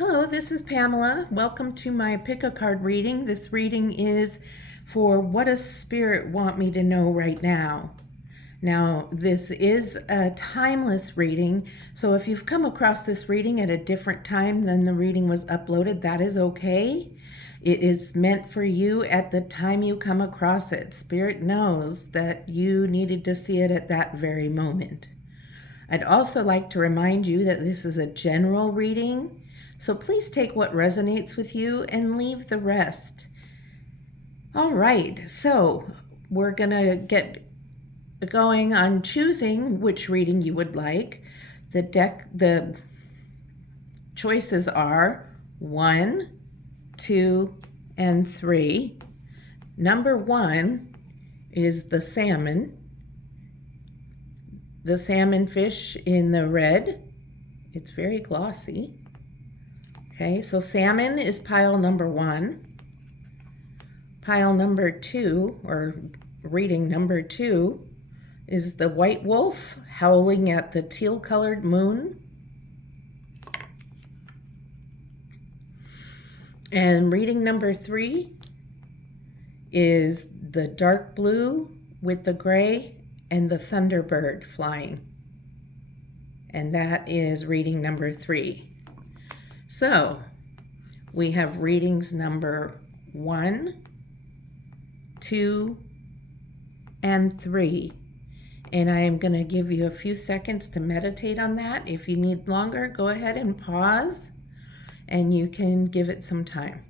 Hello, this is Pamela. Welcome to my pick a card reading. This reading is for what does Spirit want me to know right now? Now, this is a timeless reading, so if you've come across this reading at a different time than the reading was uploaded, that is okay. It is meant for you at the time you come across it. Spirit knows that you needed to see it at that very moment. I'd also like to remind you that this is a general reading, so please take what resonates with you and leave the rest. All right, so we're going to get going on choosing which reading you would like. The choices are 1, 2, and 3. Number 1 is the salmon fish in the red. It's very glossy. Okay, so salmon is pile number 1. Pile number 2, or reading number 2, is the white wolf howling at the teal-colored moon. And reading number 3 is the dark blue with the gray and the thunderbird flying. And that is reading number 3. So we have readings number 1, 2, and 3. And I am going to give you a few seconds to meditate on that. If you need longer, go ahead and pause and you can give it some time.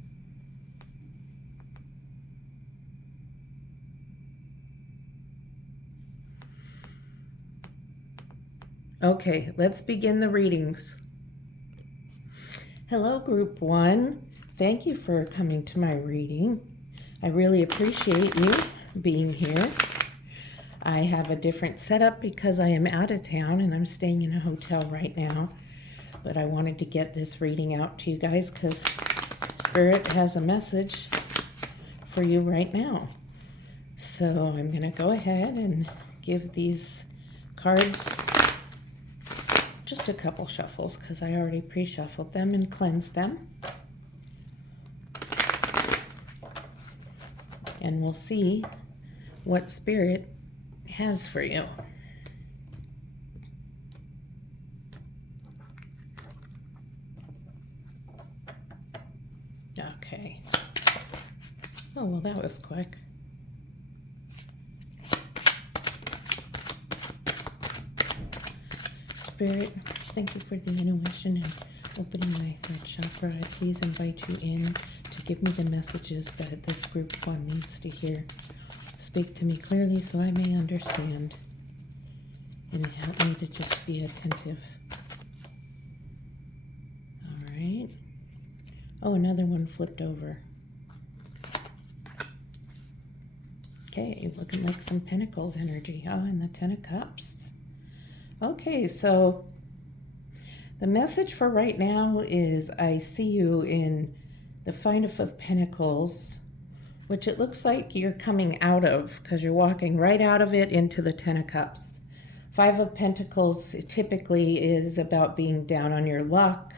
Okay, let's begin the readings. Hello, Group 1. Thank you for coming to my reading. I really appreciate you being here. I have a different setup because I am out of town and I'm staying in a hotel right now. But I wanted to get this reading out to you guys because Spirit has a message for you right now. So I'm going to go ahead and give these cards just a couple shuffles because I already pre-shuffled them and cleansed them. And we'll see what Spirit has for you. Okay. Oh, well, that was quick. Spirit, thank you for the intuition and opening my third chakra. I please invite you in to give me the messages that this group 1 needs to hear. Speak to me clearly so I may understand and help me to just be attentive. All right. Oh, another one flipped over. Okay, looking like some Pentacles energy. Oh, and the 10 of Cups. Okay, so the message for right now is I see you in the 5 of Pentacles, which it looks like you're coming out of because you're walking right out of it into the 10 of Cups. 5 of Pentacles typically is about being down on your luck.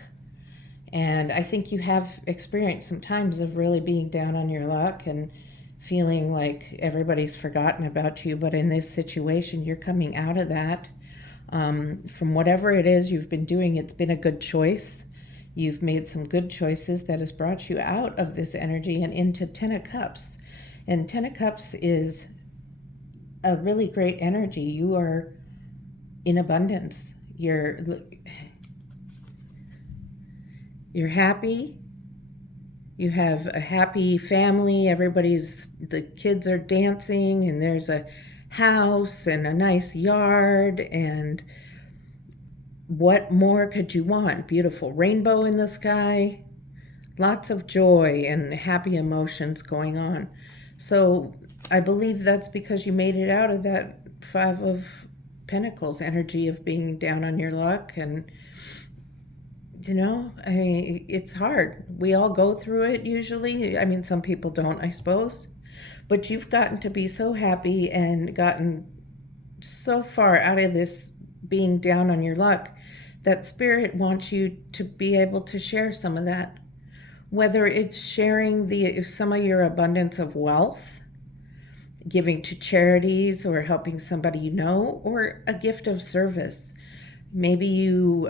And I think you have experienced some times of really being down on your luck and feeling like everybody's forgotten about you. But in this situation, you're coming out of that. From whatever it is you've been doing, it's been a good choice. You've made some good choices that has brought you out of this energy and into 10 of Cups. And 10 of Cups is a really great energy. You are in abundance. You're happy. You have a happy family. The kids are dancing and there's a house and a nice yard, and what more could you want? Beautiful rainbow in the sky, lots of joy and happy emotions going on. So I believe that's because you made it out of that 5 of Pentacles energy of being down on your luck. And it's hard. We all go through it usually. I mean, some people don't, I suppose. But you've gotten to be so happy and gotten so far out of this being down on your luck that Spirit wants you to be able to share some of that. Whether it's sharing some of your abundance of wealth, giving to charities or helping somebody you know, or a gift of service. Maybe you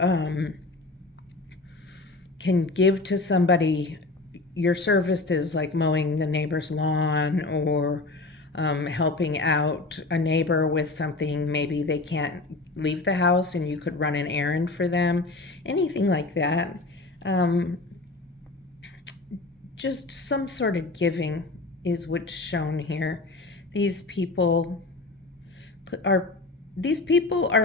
can give to somebody your services, like mowing the neighbor's lawn or helping out a neighbor with something. Maybe they can't leave the house and you could run an errand for them. Anything like that. Just some sort of giving is what's shown here. These people are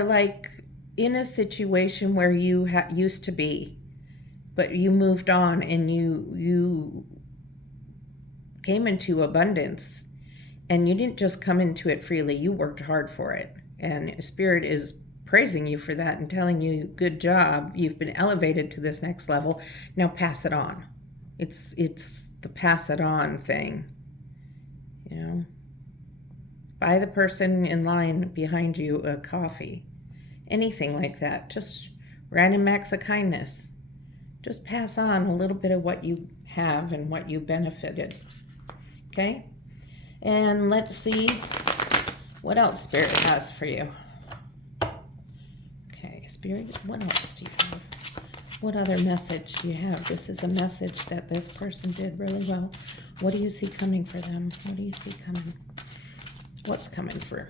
like in a situation where you used to be, but you moved on and you came into abundance, and you didn't just come into it freely. You worked hard for it, and Spirit is praising you for that and telling you, good job, you've been elevated to this next level. Now pass it on. It's the pass it on thing, you know. Buy the person in line behind you a coffee, anything like that. Just random acts of kindness. Just pass on a little bit of what you have and what you benefited. Okay? And let's see what else Spirit has for you. Okay, Spirit, what else do you have? What other message do you have? This is a message that this person did really well. What do you see coming for them? What do you see coming? What's coming for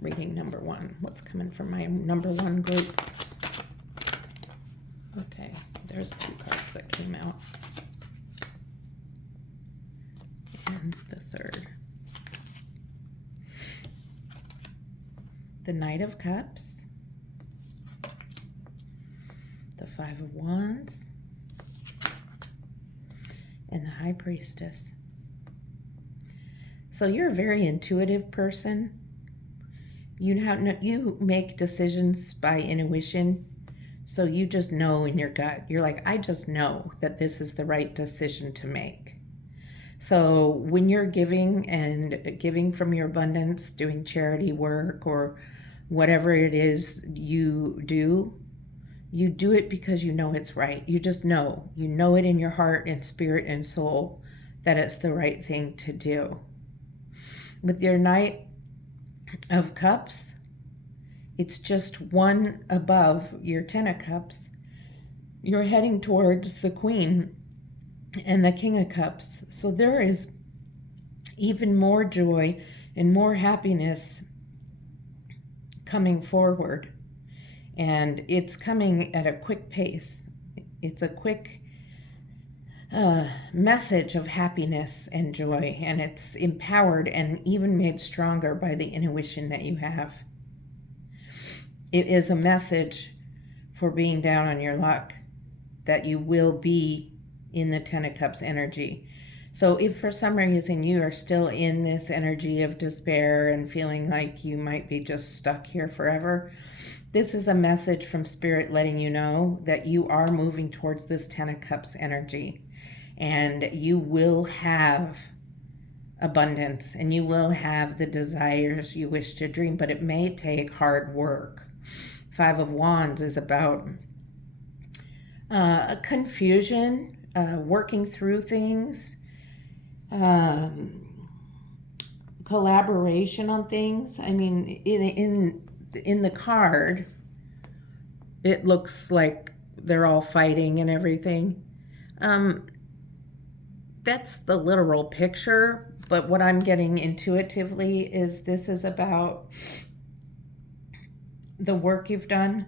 reading number one? What's coming for my number one group? Okay, there's 2 cards that came out. And the third. The Knight of Cups. The 5 of Wands. And the High Priestess. So you're a very intuitive person. You make decisions by intuition. So you just know in your gut. You're like, I just know that this is the right decision to make. So when you're giving and giving from your abundance, doing charity work or whatever it is you do it because you know it's right. You just know. You know it in your heart and spirit and soul that it's the right thing to do. With your Knight of Cups, it's just one above your 10 of Cups. You're heading towards the Queen and the King of Cups. So there is even more joy and more happiness coming forward. And it's coming at a quick pace. It's a quick message of happiness and joy, and it's empowered and even made stronger by the intuition that you have. It is a message for being down on your luck, that you will be in the 10 of Cups energy. So if for some reason you are still in this energy of despair and feeling like you might be just stuck here forever, this is a message from Spirit letting you know that you are moving towards this 10 of Cups energy. And you will have abundance and you will have the desires you wish to dream, but it may take hard work. 5 of Wands is about confusion, working through things, collaboration on things. I mean, in the card, it looks like they're all fighting and everything. That's the literal picture, but what I'm getting intuitively is this is about the work you've done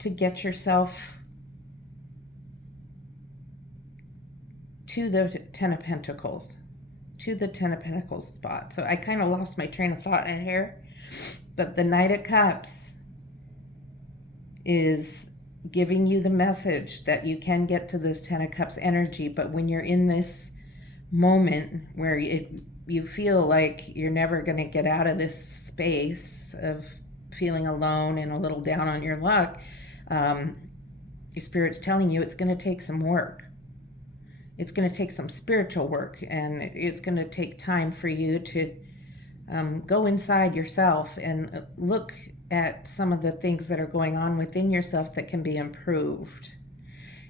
to get yourself to the 10 of Pentacles, spot. So I kind of lost my train of thought in here, but the Knight of Cups is giving you the message that you can get to this 10 of Cups energy, but when you're in this moment where you feel like you're never going to get out of this space of feeling alone and a little down on your luck, your Spirit's telling you it's going to take some work. It's going to take some spiritual work, and it's going to take time for you to go inside yourself and look at some of the things that are going on within yourself that can be improved.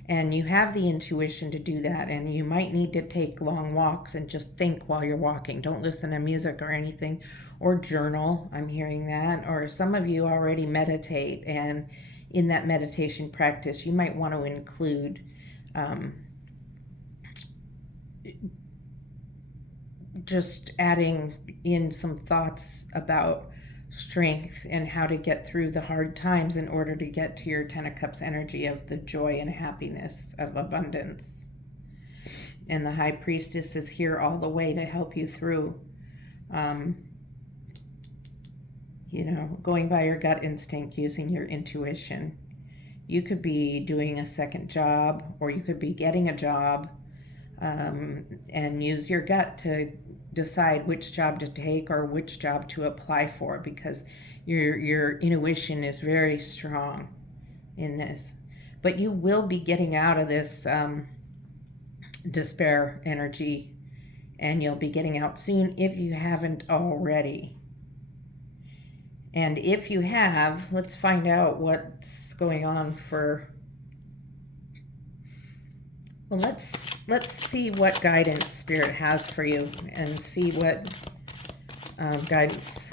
And you have the intuition to do that, and you might need to take long walks and just think while you're walking. Don't listen to music or anything, or journal. I'm hearing that. Or some of you already meditate, and in that meditation practice, you might want to include just adding in some thoughts about strength and how to get through the hard times in order to get to your Ten of Cups energy of the joy and happiness of abundance. And the High Priestess is here all the way to help you through. Going by your gut instinct, using your intuition. You could be doing a second job, or you could be getting a job, and use your gut to decide which job to take or which job to apply for, because your intuition is very strong in this. But you will be getting out of this despair energy, and you'll be getting out soon if you haven't already. And if you have, let's find out what's going on for... Well, let's see what guidance Spirit has for you, and see what guidance.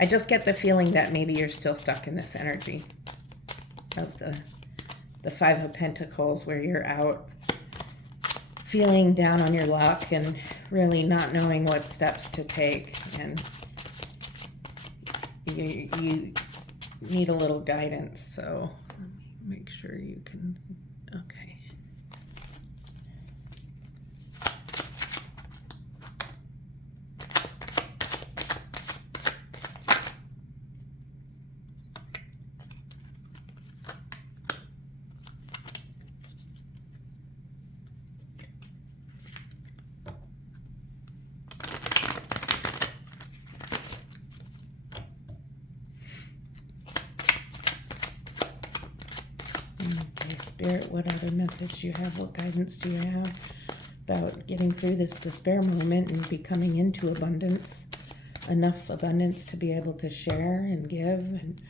I just get the feeling that maybe you're still stuck in this energy of the Five of Pentacles, where you're out feeling down on your luck and really not knowing what steps to take, and you need a little guidance. So let me make sure you can... Okay. Okay, Spirit, what other message do you have? What guidance do you have about getting through this despair moment and becoming into abundance? Enough abundance to be able to share and give, and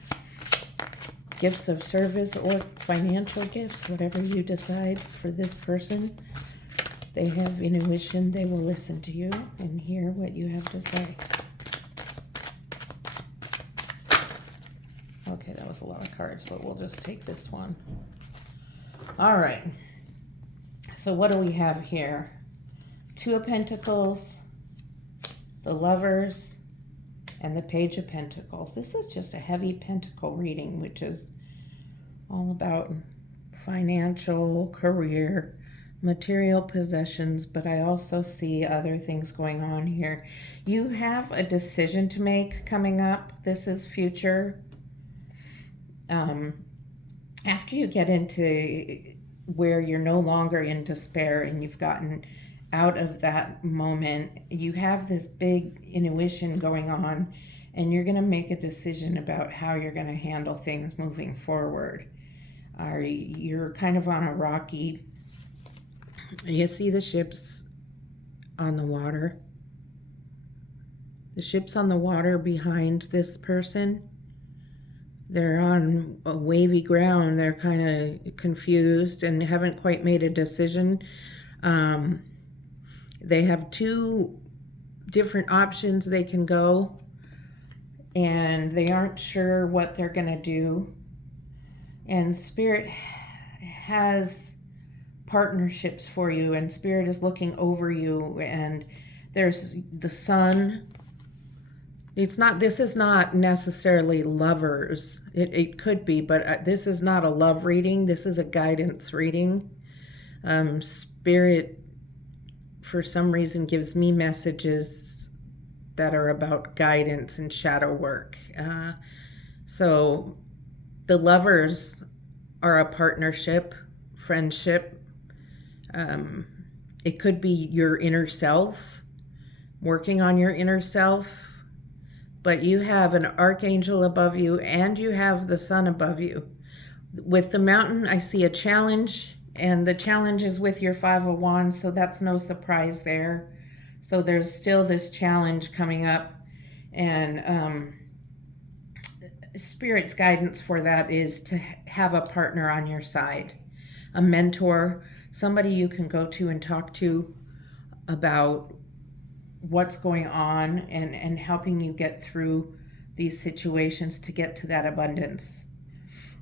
gifts of service or financial gifts, whatever you decide for this person. They have intuition. They will listen to you and hear what you have to say. Okay, that was a lot of cards, but we'll just take this one. All right. So what do we have here? Two of Pentacles, the Lovers, and the Page of Pentacles. This is just a heavy pentacle reading, which is all about financial, career, material possessions, but I also see other things going on here. You have a decision to make coming up. This is future. After you get into where you're no longer in despair and you've gotten out of that moment, you have this big intuition going on, and you're going to make a decision about how you're going to handle things moving forward. You're kind of on a rocky... You see the ships on the water? The ships on the water behind this person, they're on a wavy ground. They're kind of confused and haven't quite made a decision. They have two different options they can go, and they aren't sure what they're going to do. And Spirit has partnerships for you, and Spirit is looking over you, and there's the Sun. This is not necessarily lovers. It could be, but this is not a love reading. This is a guidance reading. Spirit, for some reason, gives me messages that are about guidance and shadow work. So the Lovers are a partnership, friendship. It could be your inner self, working on your inner self. But you have an archangel above you, and you have the Sun above you. With the Mountain, I see a challenge, and the challenge is with your Five of Wands, so that's no surprise there. So there's still this challenge coming up, and Spirit's guidance for that is to have a partner on your side, a mentor, somebody you can go to and talk to about what's going on and helping you get through these situations to get to that abundance.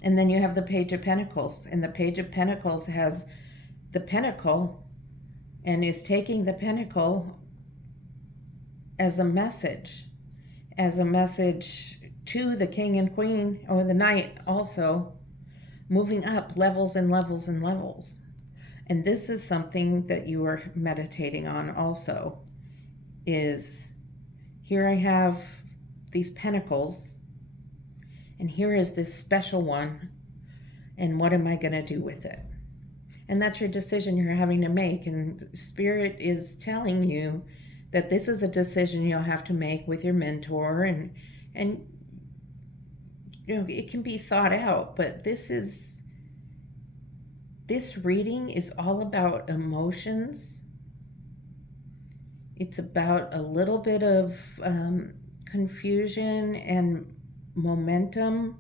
And then you have the Page of Pentacles, and the Page of Pentacles has the pentacle and is taking the pentacle as a message to the king and queen, or the knight also, moving up levels and levels and levels. And this is something that you are meditating on also, is here I have these pentacles, and here is this special one, and what am I going to do with it? And that's your decision you're having to make. And Spirit is telling you that this is a decision you'll have to make with your mentor, and you know, it can be thought out, but this reading is all about emotions. It's about a little bit of confusion and momentum.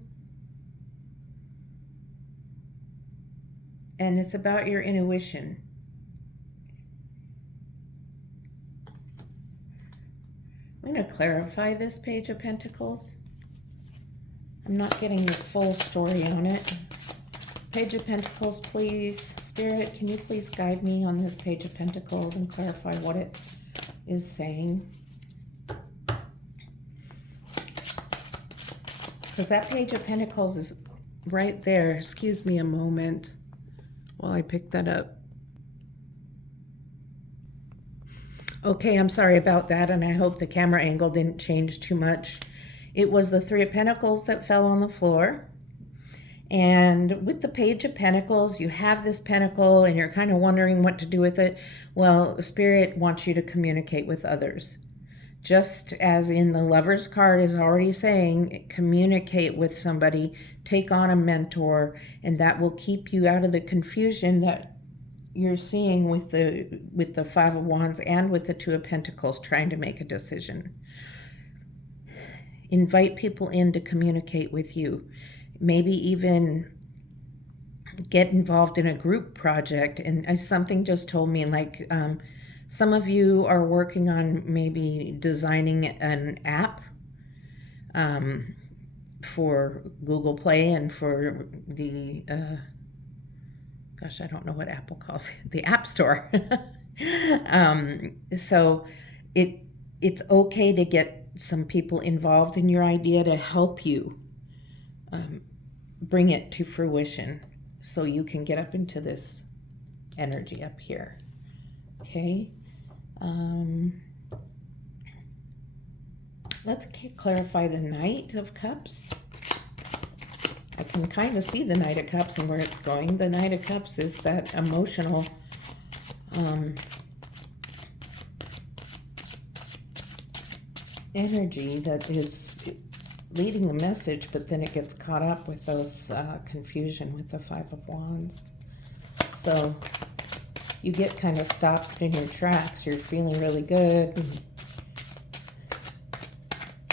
And it's about your intuition. I'm going to clarify this Page of Pentacles. I'm not getting the full story on it. Page of Pentacles, please. Spirit, can you please guide me on this Page of Pentacles and clarify what it is saying? Because that Page of Pentacles is right there. Excuse me a moment while I pick that up. Okay, I'm sorry about that, and I hope the camera angle didn't change too much. It was the Three of Pentacles that fell on the floor. And with the Page of Pentacles, you have this pentacle and you're kind of wondering what to do with it. Well, Spirit wants you to communicate with others. Just as in the Lover's card is already saying, communicate with somebody, take on a mentor, and that will keep you out of the confusion that you're seeing with the Five of Wands and with the Two of Pentacles trying to make a decision. Invite people in to communicate with you. Maybe even get involved in a group project. And something just told me, like, some of you are working on maybe designing an app for Google Play and for the, gosh, I don't know what Apple calls it, the App Store. So it's okay to get some people involved in your idea to help you bring it to fruition so you can get up into this energy up here. Okay. Let's clarify the Knight of Cups. I can kind of see the Knight of Cups and where it's going. The Knight of Cups is that emotional energy that is leading a message, but then it gets caught up with those confusion with the Five of Wands. So you get kind of stopped in your tracks. You're feeling really good.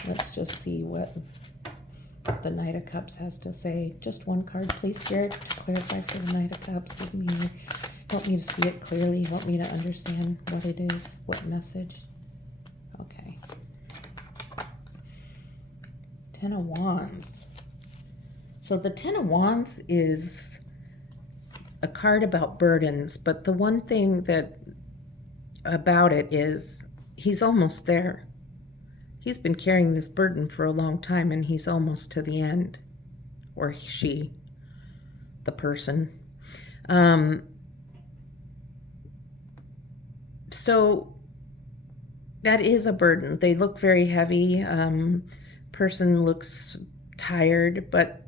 Let's just see what the Knight of Cups has to say. Just one card, please, Spirit, to clarify for the Knight of Cups. Help me to see it clearly. Help me to understand what it is, what message. Okay. Ten of Wands. So the Ten of Wands is a card about burdens, but the one thing that about it is he's almost there. He's been carrying this burden for a long time, and he's almost to the end, or she, the person. So that is a burden. They look very heavy. Person looks tired, but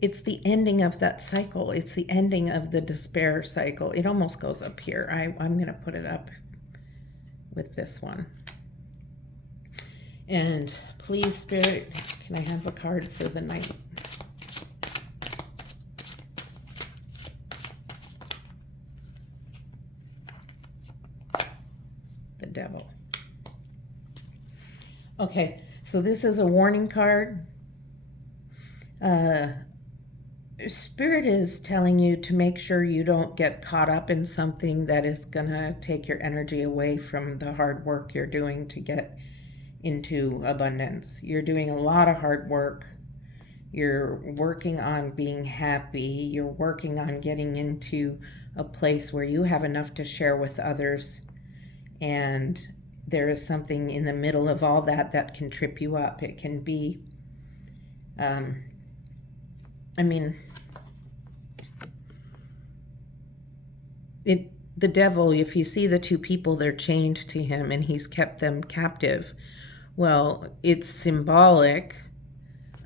it's the ending of that cycle. It's the ending of the despair cycle. It almost goes up here. I'm going to put it up with this one. And please, Spirit, can I have a card for the Knight? The Devil. Okay, so this is a warning card. Spirit is telling you to make sure you don't get caught up in something that is going to take your energy away from the hard work you're doing to get into abundance. You're doing a lot of hard work. You're working on being happy. You're working on getting into a place where you have enough to share with others. And there is something in the middle of all that that can trip you up. It can be, the devil, if you see the two people, they're chained to him and he's kept them captive. Well, it's symbolic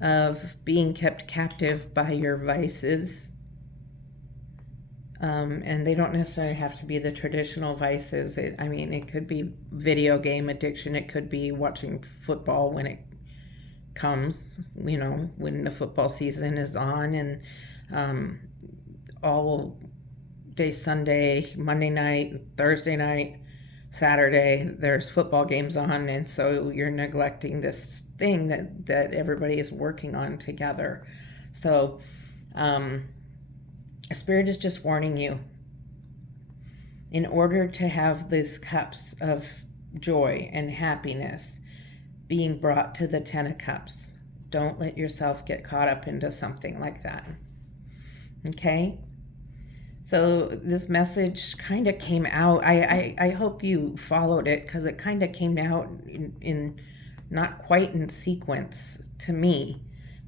of being kept captive by your vices. And they don't necessarily have to be the traditional vices. It could be video game addiction. It could be watching football when it comes, when the football season is on, and all day Sunday, Monday night, Thursday night, Saturday, there's football games on, and so you're neglecting this thing that everybody is working on together. So Spirit is just warning you, in order to have these cups of joy and happiness being brought to the 10 of Cups, don't let yourself get caught up into something like that. Okay? So this message kind of came out. I hope you followed it, because it kind of came out in not quite in sequence to me.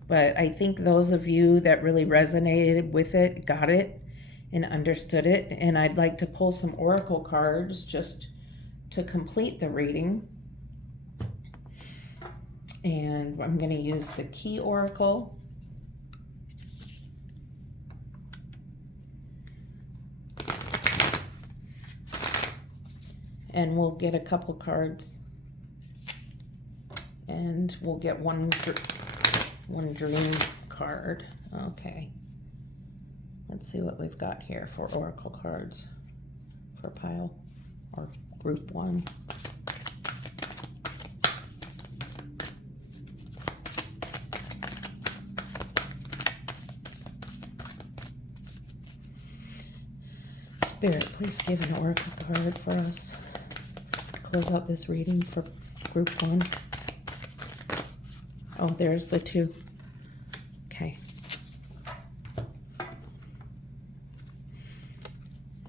But I think those of you that really resonated with it got it and understood it. And I'd like to pull some oracle cards just to complete the reading. And I'm going to use the Key Oracle. And we'll get a couple cards. And we'll get one dream card. Okay. Let's see what we've got here for oracle cards for pile or group 1. Spirit, please give an oracle card for us to close out this reading for group 1. Oh, there's the 2. Okay.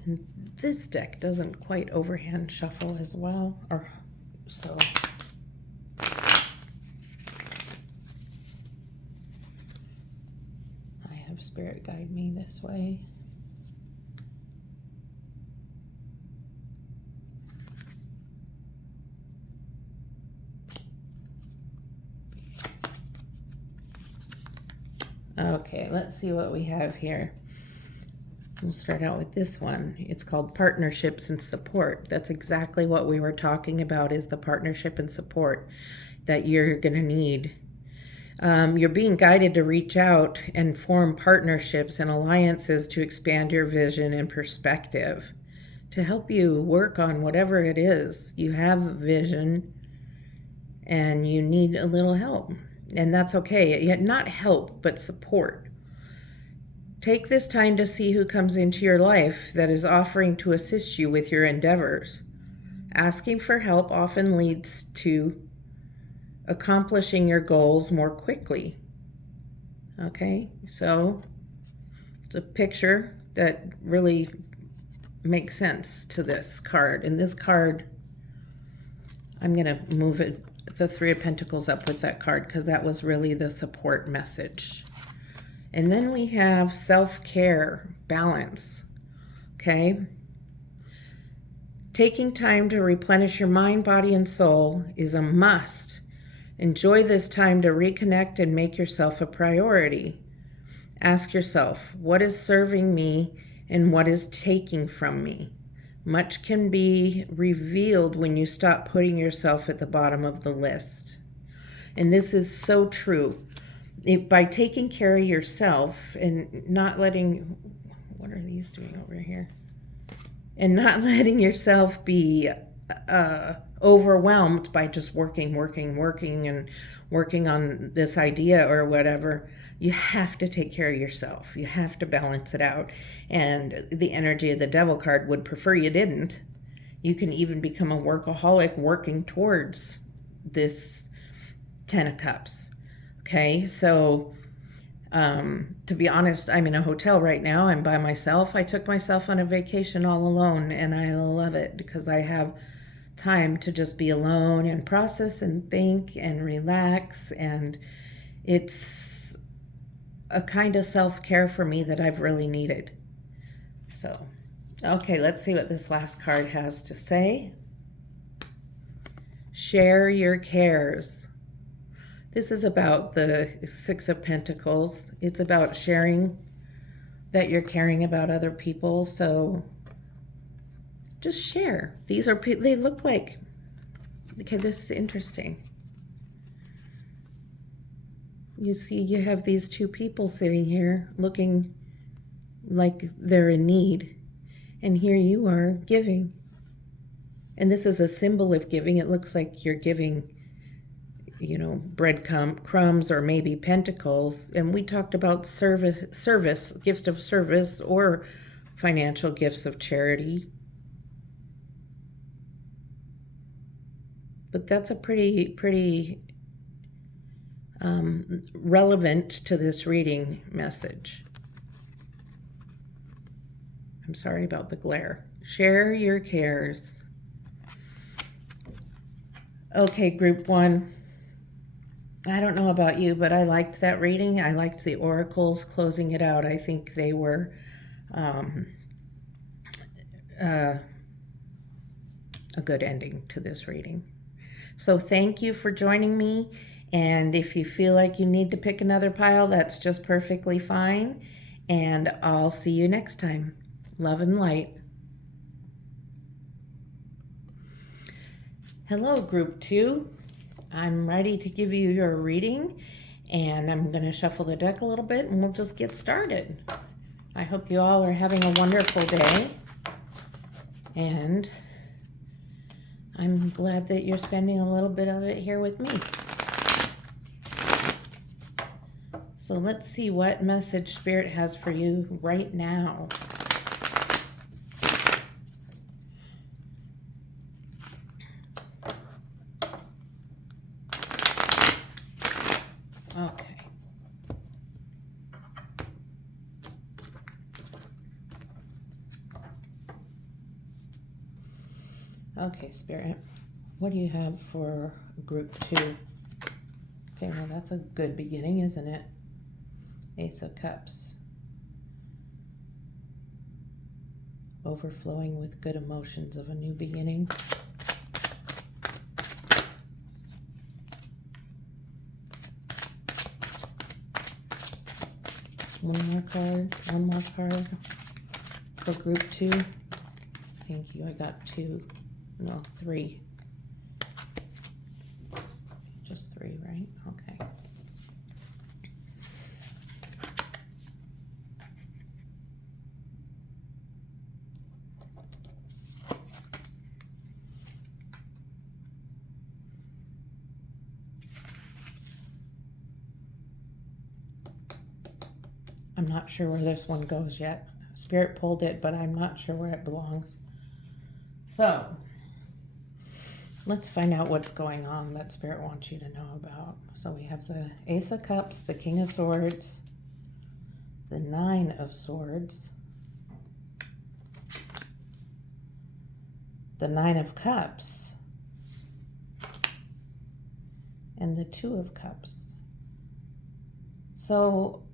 And this deck doesn't quite overhand shuffle as well, or so. I have Spirit guide me this way. Okay, let's see what we have here. We'll start out with this one. It's called Partnerships and Support. That's exactly what we were talking about, is the partnership and support that you're going to need. You're being guided to reach out and form partnerships and alliances to expand your vision and perspective, to help you work on whatever it is. You have a vision and you need a little help. And that's okay. Yet not help, but support. Take this time to see who comes into your life that is offering to assist you with your endeavors. Asking for help often leads to accomplishing your goals more quickly. Okay, so it's a picture that really makes sense to this card. And this card, I'm going to move it, the 3 of Pentacles, up with that card, because that was really the support message. And then we have self-care, balance. Okay? Taking time to replenish your mind, body, and soul is a must. Enjoy this time to reconnect and make yourself a priority. Ask yourself, what is serving me and what is taking from me? Much can be revealed when you stop putting yourself at the bottom of the list. And this is so true. By taking care of yourself and not letting, what are these doing over here? And not letting yourself be overwhelmed by just working and working on this idea or whatever. You have to take care of yourself. You have to balance it out. And the energy of the devil card would prefer you didn't. You can even become a workaholic working towards this 10 of Cups. Okay, so to be honest, I'm in a hotel right now. I'm by myself. I took myself on a vacation all alone, and I love it because I have time to just be alone and process and think and relax. And it's a kind of self-care for me that I've really needed. So, okay, let's see what this last card has to say. Share your cares. This is about the Six of Pentacles. It's about sharing that you're caring about other people. So just share. These are, they look like, okay, this is interesting. You see, you have these two people sitting here looking like they're in need. And here you are giving. And this is a symbol of giving. It looks like you're giving, you know, bread crumbs or maybe pentacles. And we talked about service, gifts of service or financial gifts of charity. But that's a pretty relevant to this reading message. I'm sorry about the glare. Share your cares. Okay, group one. I don't know about you, but I liked that reading. I liked the oracles closing it out. I think they were a good ending to this reading. So thank you for joining me. And if you feel like you need to pick another pile, that's just perfectly fine. And I'll see you next time. Love and light. Hello, group two. I'm ready to give you your reading, and I'm going to shuffle the deck a little bit and we'll just get started. I hope you all are having a wonderful day, and I'm glad that you're spending a little bit of it here with me. So let's see what message Spirit has for you right now. Okay. Okay, Spirit, what do you have for group two? Okay, well, that's a good beginning, isn't it? Ace of Cups. Overflowing with good emotions of a new beginning. One more card for group two. Thank you, I got two, no, three. Just three, right? Okay. I'm not sure where this one goes yet. Spirit pulled it, but I'm not sure where it belongs. So, let's find out what's going on that Spirit wants you to know about. So we have the Ace of Cups, the King of Swords, the Nine of Swords, the Nine of Cups, and the Two of Cups. So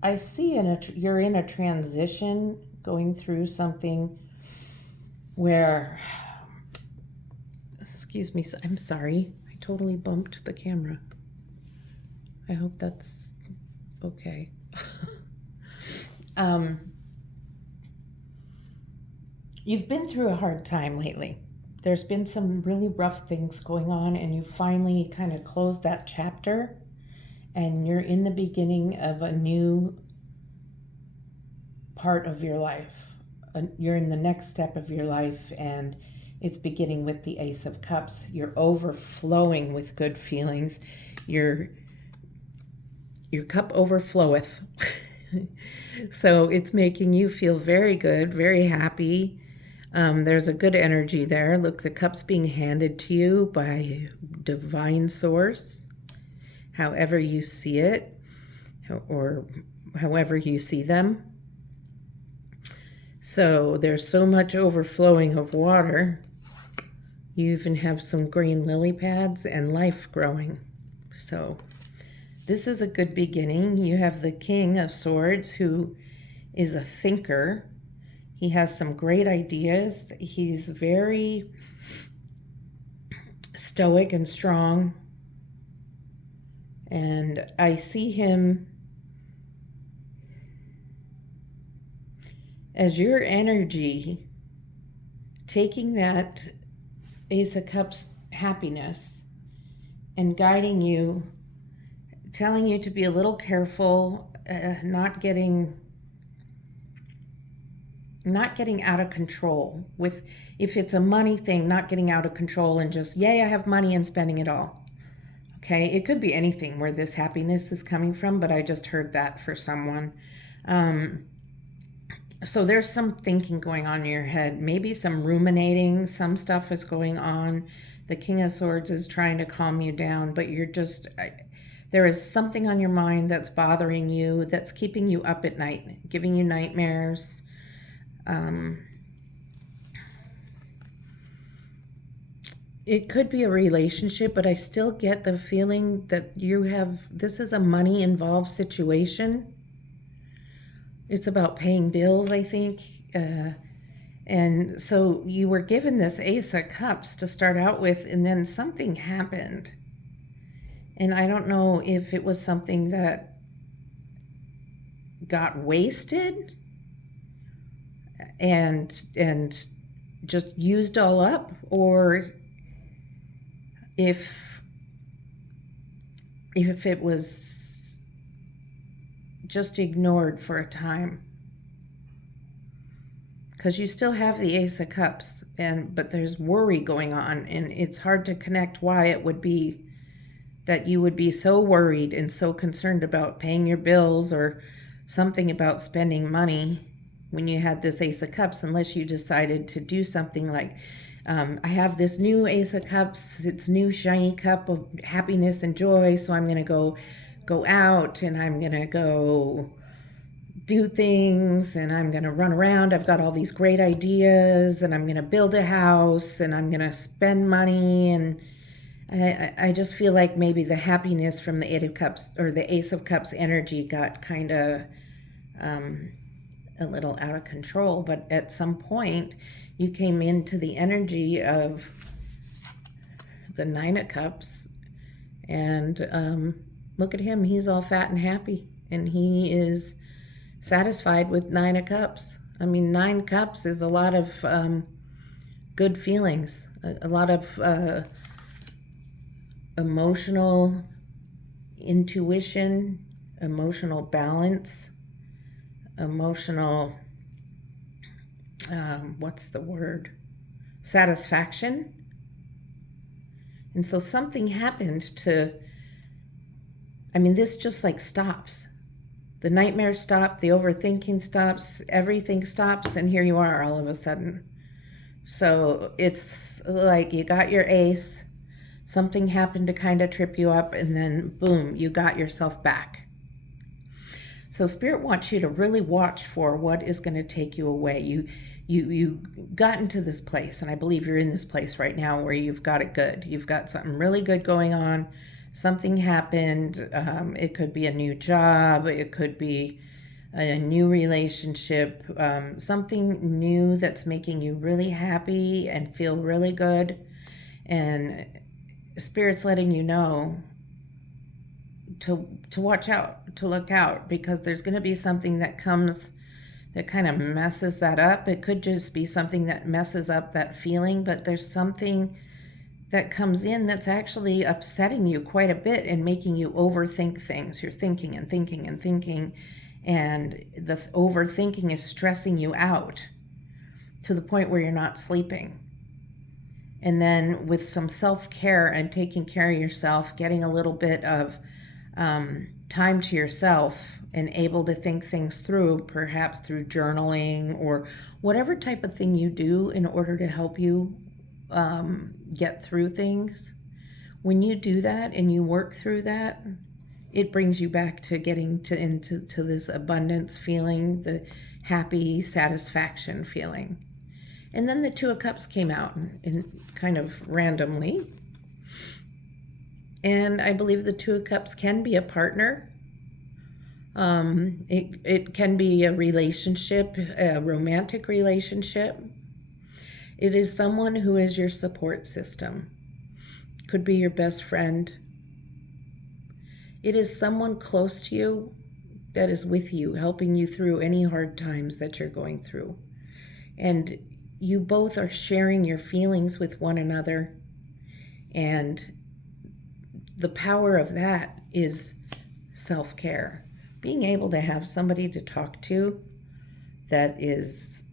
I see you're in a transition, going through something where, excuse me, I'm sorry, I totally bumped the camera. I hope that's okay. You've been through a hard time lately. There's been some really rough things going on, and you finally kind of closed that chapter, and you're in the beginning of a new part of your life, you're in the next step of your life, and it's beginning with the Ace of Cups. You're overflowing with good feelings. Your cup overfloweth. So it's making you feel very good, very happy. There's a good energy there. Look, the cup's being handed to you by divine source, however you see it, or however you see them. So there's so much overflowing of water. You even have some green lily pads and life growing. So this is a good beginning. You have the King of Swords, who is a thinker. He has some great ideas. He's very stoic and strong. And I see him as your energy taking that Ace of Cups happiness and guiding you, telling you to be a little careful, not getting out of control with, if it's a money thing, not getting out of control and just, yay, I have money, and spending it all. Okay, it could be anything where this happiness is coming from, but I just heard that for someone. So there's some thinking going on in your head, maybe some ruminating, some stuff is going on. The King of Swords is trying to calm you down, but you're just, there is something on your mind that's bothering you, that's keeping you up at night, giving you nightmares. It could be a relationship, but I still get the feeling that this is a money involved situation. It's about paying bills, I think. And so you were given this Ace of Cups to start out with, and then something happened. And I don't know if it was something that got wasted and just used all up, or if it was just ignored for a time, because you still have the Ace of Cups, but there's worry going on, and it's hard to connect why it would be that you would be so worried and so concerned about paying your bills or something about spending money when you had this Ace of Cups, unless you decided to do something like, I have this new Ace of Cups, it's new shiny cup of happiness and joy, so I'm going to go out and I'm going to go do things and I'm going to run around. I've got all these great ideas and I'm going to build a house and I'm going to spend money. And I just feel like maybe the happiness from the Eight of Cups or the Ace of Cups energy got kind of a little out of control. But at some point you came into the energy of the Nine of Cups, and look at him. He's all fat and happy, and he is satisfied with Nine of Cups. I mean, 9 cups is a lot of good feelings, a lot of emotional intuition, emotional balance, emotional, what's the word? Satisfaction. And so something happened this just like stops. The nightmares stop, the overthinking stops, everything stops, and here you are all of a sudden. So it's like you got your ace, something happened to kind of trip you up, and then boom, you got yourself back. So Spirit wants you to really watch for what is going to take you away. You got into this place, and I believe you're in this place right now where you've got it good. You've got something really good going on. Something happened. It could be a new job. It could be a new relationship. Something new that's making you really happy and feel really good. And Spirit's letting you know to watch out, to look out, because there's going to be something that comes that kind of messes that up. It could just be something that messes up that feeling, but there's something that comes in that's actually upsetting you quite a bit and making you overthink things. You're thinking and thinking and thinking, and the overthinking is stressing you out. to the point where you're not sleeping. And then with some self-care and taking care of yourself, getting a little bit of time to yourself and able to think things through, perhaps through journaling or whatever type of thing you do in order to help you get through things. When you do that and you work through that, it brings you back to getting into this abundance feeling, the happy satisfaction feeling. And then the Two of Cups came out and kind of randomly. And I believe the Two of Cups can be a partner. It can be a relationship, a romantic relationship. It is someone who is your support system. Could be your best friend. It is someone close to you that is with you, helping you through any hard times that you're going through. And you both are sharing your feelings with one another. And the power of that is self-care. Being able to have somebody to talk to that is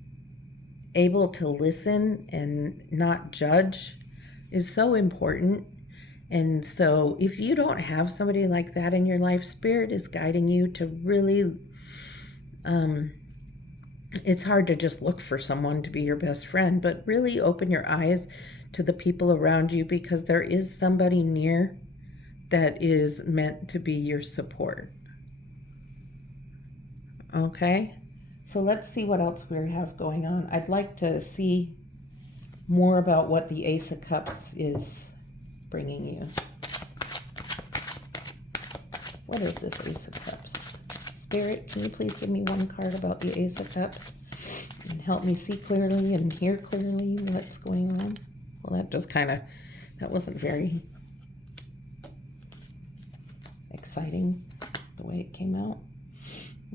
able to listen and not judge is so important. And so if you don't have somebody like that in your life, Spirit is guiding you to really, it's hard to just look for someone to be your best friend, but really open your eyes to the people around you, because there is somebody near that is meant to be your support. Okay, so let's see what else we have going on. I'd like to see more about what the Ace of Cups is bringing you. What is this Ace of Cups? Spirit, can you please give me one card about the Ace of Cups and help me see clearly and hear clearly what's going on? Well, that just kind of, that wasn't very exciting the way it came out.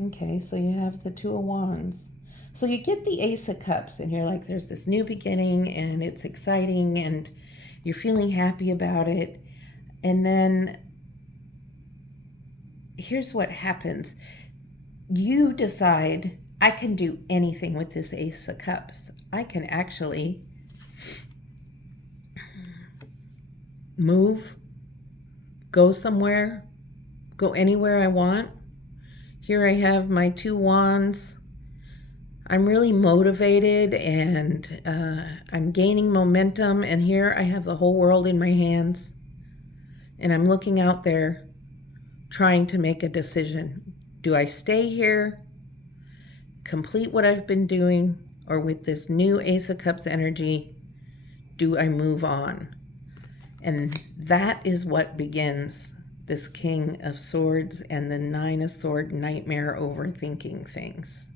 Okay, so you have the Two of Wands. So you get the Ace of Cups and you're like, there's this new beginning and it's exciting and you're feeling happy about it. And then here's what happens. You decide, I can do anything with this Ace of Cups. I can actually move, go somewhere, go anywhere I want. Here I have my Two Wands. I'm really motivated and I'm gaining momentum, and here I have the whole world in my hands and I'm looking out there trying to make a decision. Do I stay here, complete what I've been doing, or with this new Ace of Cups energy, do I move on? And that is what begins this King of Swords and the Nine of Swords nightmare overthinking things.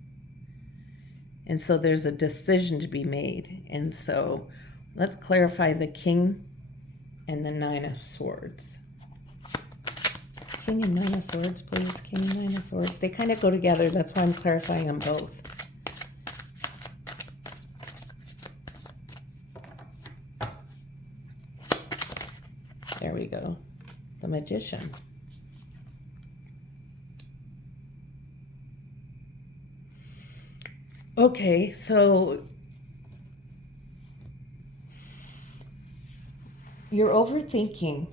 And so there's a decision to be made. And so let's clarify the King and the Nine of Swords. King and Nine of Swords, please. King and Nine of Swords. They kind of go together. That's why I'm clarifying them both. There we go. The Magician. Okay, so you're overthinking,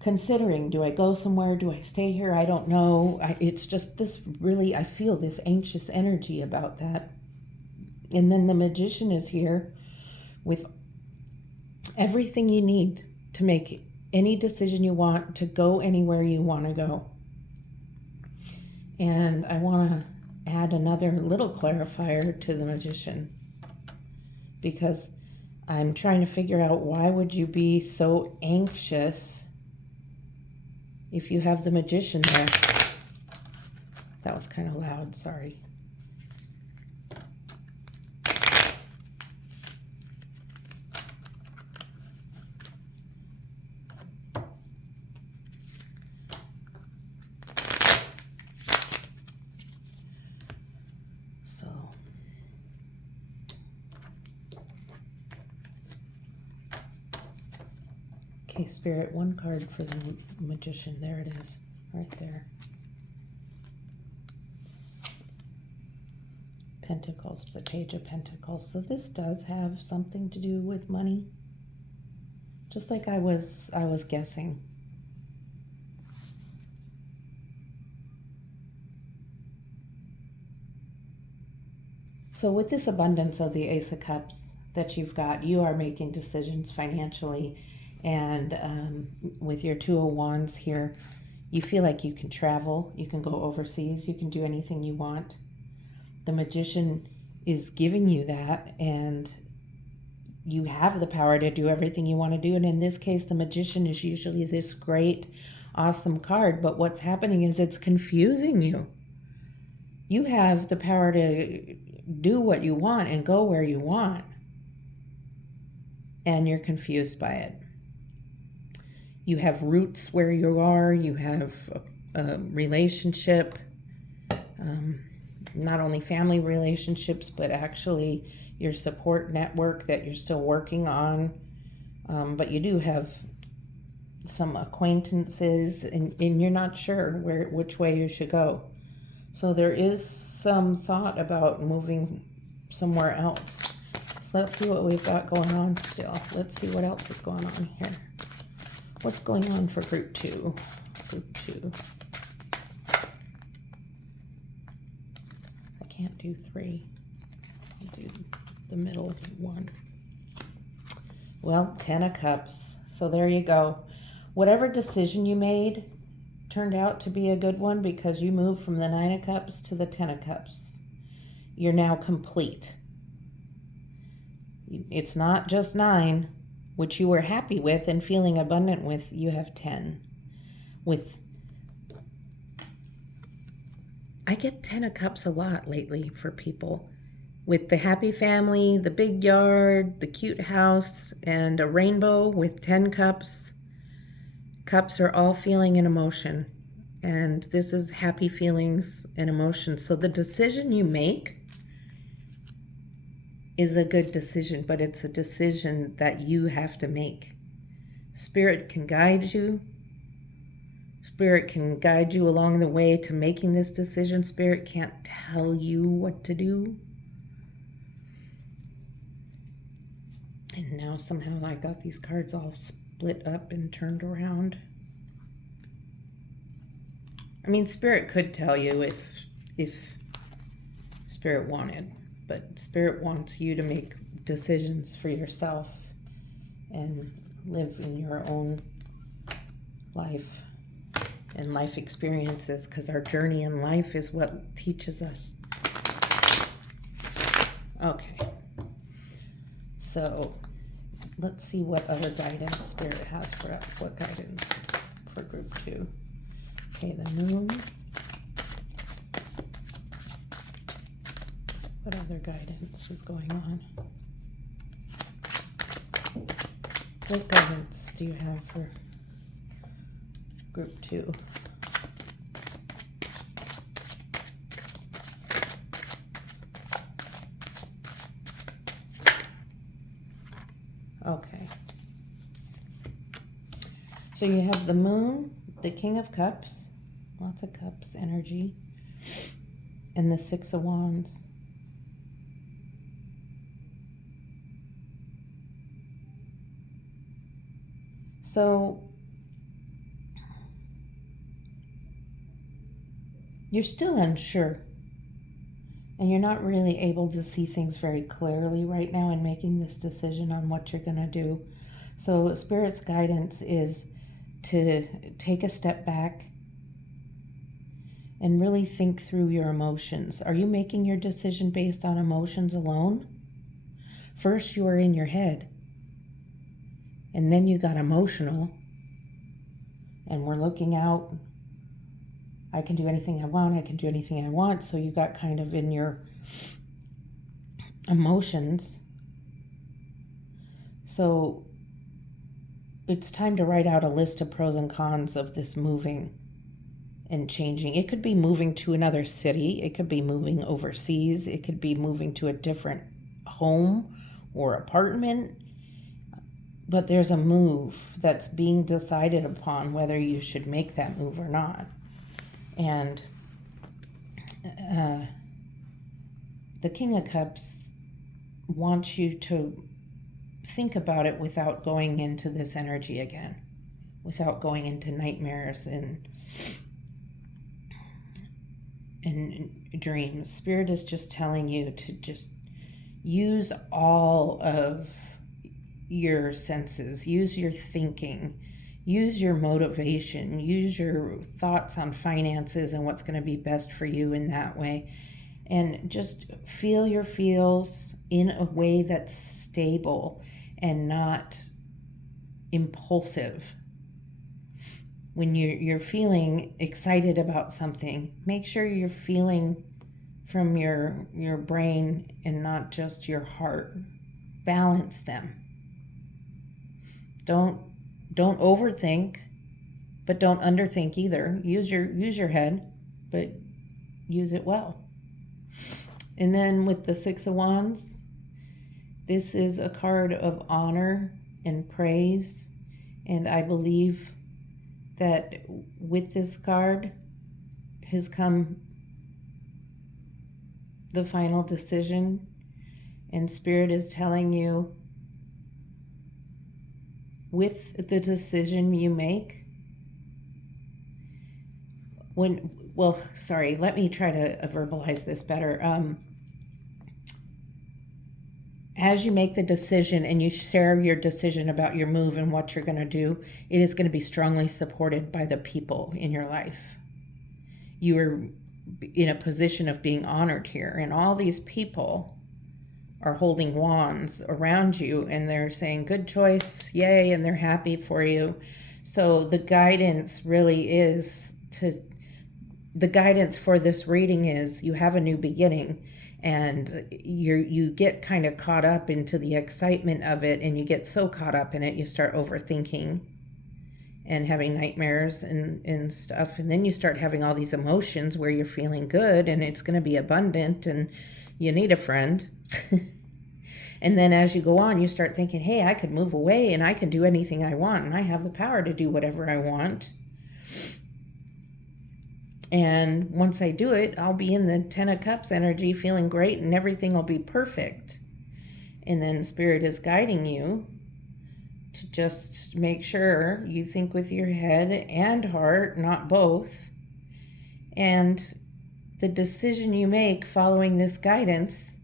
considering, do I go somewhere? Do I stay here? I don't know. It's just this really, I feel this anxious energy about that. And then the Magician is here with everything you need to make any decision you want, to go anywhere you want to go. And I want to add another little clarifier to the Magician, because I'm trying to figure out, why would you be so anxious if you have the Magician there? That was kind of loud, sorry. Okay, Spirit, one card for the Magician. There it is, right there. Pentacles, the Page of Pentacles. So this does have something to do with money, just like I was guessing. So with this abundance of the Ace of Cups that you've got, you are making decisions financially, and with your Two of Wands here, you feel like you can travel, you can go overseas, you can do anything you want. The Magician is giving you that, and you have the power to do everything you want to do. And in this case, the Magician is usually this great, awesome card, but what's happening is it's confusing you. You have the power to do what you want and go where you want, and you're confused by it. You have roots where you are, you have a relationship, not only family relationships, but actually your support network that you're still working on. But you do have some acquaintances, and you're not sure which way you should go. So there is some thought about moving somewhere else. So let's see what we've got going on still. Let's see what else is going on here. What's going on for group 2? Group 2. I can't do 3. I'll do the middle one. Well, 10 of Cups. So there you go. Whatever decision you made turned out to be a good one, because you moved from the 9 of Cups to the 10 of Cups. You're now complete. It's not just 9, which you were happy with and feeling abundant with. You have 10. I get 10 of Cups a lot lately for people. With the happy family, the big yard, the cute house, and a rainbow with 10 cups. Cups are all feeling and emotion. And this is happy feelings and emotions. So the decision you make is a good decision, but it's a decision that you have to make. Spirit can guide you. Spirit can guide you along the way to making this decision. Spirit can't tell you what to do. And now somehow I got these cards all split up and turned around. I mean, Spirit could tell you if Spirit wanted, but Spirit wants you to make decisions for yourself and live in your own life and life experiences, because our journey in life is what teaches us. Okay. So let's see what other guidance Spirit has for us. What guidance for group 2? Okay, the Moon. What other guidance is going on? What guidance do you have for group 2? Okay. So you have the Moon, the King of Cups, lots of cups energy, and the 6 of Wands. So you're still unsure, and you're not really able to see things very clearly right now in making this decision on what you're going to do. So Spirit's guidance is to take a step back and really think through your emotions. Are you making your decision based on emotions alone? First you were in your head, and then you got emotional, and we're looking out. I can do anything I want, I can do anything I want. So you got kind of in your emotions. So it's time to write out a list of pros and cons of this moving and changing. It could be moving to another city. It could be moving overseas. It could be moving to a different home or apartment. But there's a move that's being decided upon, whether you should make that move or not. And the King of Cups wants you to think about it without going into this energy again, without going into nightmares and dreams. Spirit is just telling you to just use all of your senses, use your thinking, use your motivation, use your thoughts on finances and what's going to be best for you in that way. And just feel your feels in a way that's stable and not impulsive. When you're feeling excited about something, make sure you're feeling from your brain and not just your heart. Balance them. Don't overthink, but don't underthink either. Use your head, but use it well. And then with the Six of Wands, this is a card of honor and praise, and I believe that with this card has come the final decision, and Spirit is telling you, with the decision you make, let me try to verbalize this better. As you make the decision and you share your decision about your move and what you're going to do, it is going to be strongly supported by the people in your life. You are in a position of being honored here, and all these people are holding wands around you, and they're saying, good choice, yay, and they're happy for you. So the guidance really is the guidance for this reading is you have a new beginning, and you get kind of caught up into the excitement of it, and you get so caught up in it you start overthinking and having nightmares and stuff, and then you start having all these emotions where you're feeling good and it's going to be abundant and you need a friend. And then as you go on, you start thinking, hey, I could move away and I can do anything I want, and I have the power to do whatever I want. And once I do it, I'll be in the Ten of Cups energy, feeling great, and everything will be perfect. And then Spirit is guiding you to just make sure you think with your head and heart, not both. And the decision you make following this guidance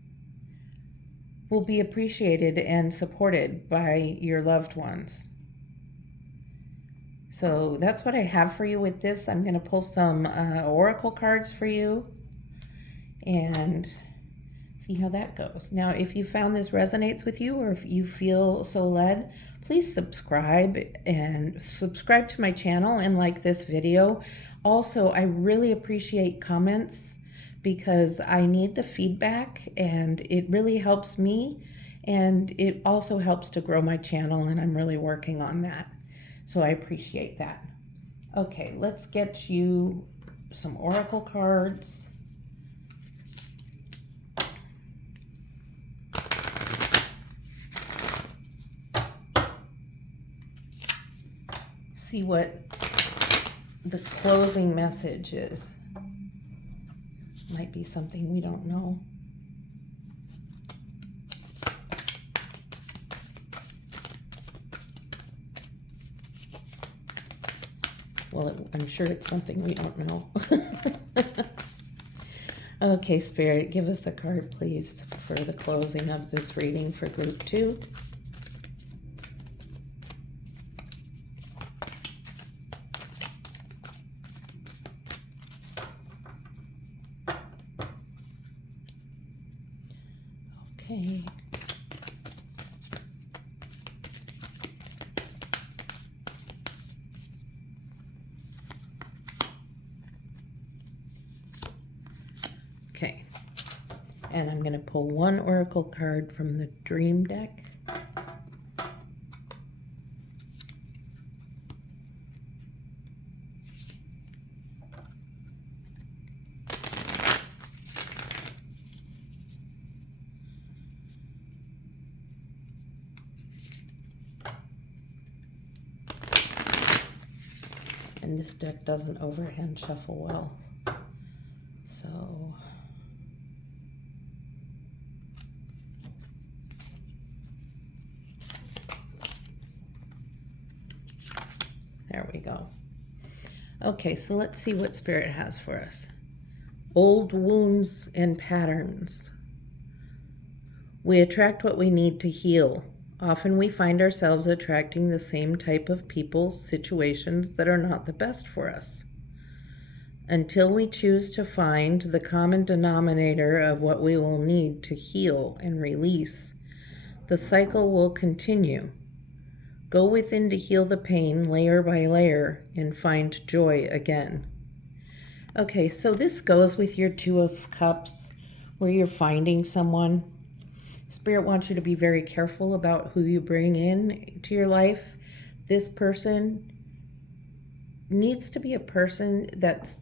will be appreciated and supported by your loved ones. So that's what I have for you with this. I'm going to pull some oracle cards for you and see how that goes. Now, if you found this resonates with you, or if you feel so led, please subscribe to my channel and like this video. Also, I really appreciate comments because I need the feedback, and it really helps me, and it also helps to grow my channel, and I'm really working on that. So I appreciate that. Okay, let's get you some oracle cards. See what the closing message is. Might be something we don't know. Well, I'm sure it's something we don't know. Okay, Spirit, give us a card, please, for the closing of this reading for group 2. Okay. Okay, and I'm going to pull one oracle card from the Dream deck. And this deck doesn't overhand shuffle well. So go. Okay, so let's see what Spirit has for us. Old wounds and patterns. We attract what we need to heal. Often we find ourselves attracting the same type of people, situations that are not the best for us. Until we choose to find the common denominator of what we will need to heal and release, the cycle will continue. Go within to heal the pain layer by layer and find joy again. Okay, so this goes with your Two of Cups, where you're finding someone. Spirit wants you to be very careful about who you bring in to your life. This person needs to be a person that's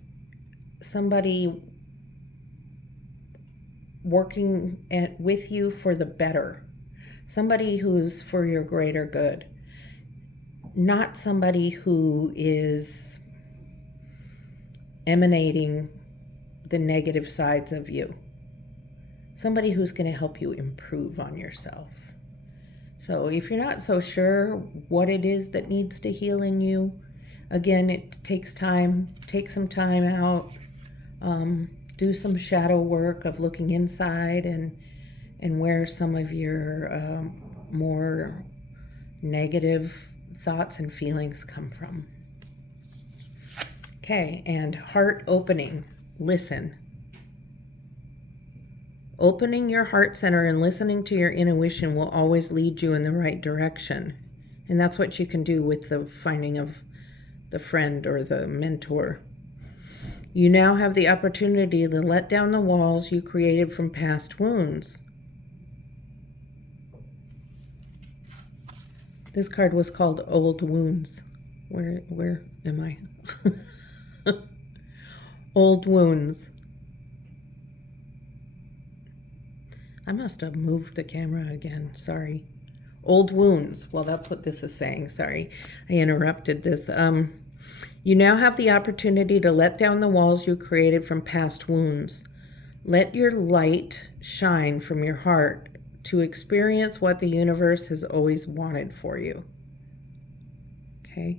somebody working with you for the better. Somebody who's for your greater good. Not somebody who is emanating the negative sides of you. Somebody who's going to help you improve on yourself. So if you're not so sure what it is that needs to heal in you, again, it takes time. Take some time out. Do some shadow work of looking inside and where some of your more negative thoughts and feelings come from. Okay, and heart opening. Listen. Opening your heart center and listening to your intuition will always lead you in the right direction. And that's what you can do with the finding of the friend or the mentor. You now have the opportunity to let down the walls you created from past wounds. This card was called Old Wounds. Where am I? Old Wounds. I must have moved the camera again. Sorry. Old Wounds. Well, that's what this is saying. Sorry. I interrupted this. You now have the opportunity to let down the walls you created from past wounds. Let your light shine from your heart to experience what the universe has always wanted for you. Okay.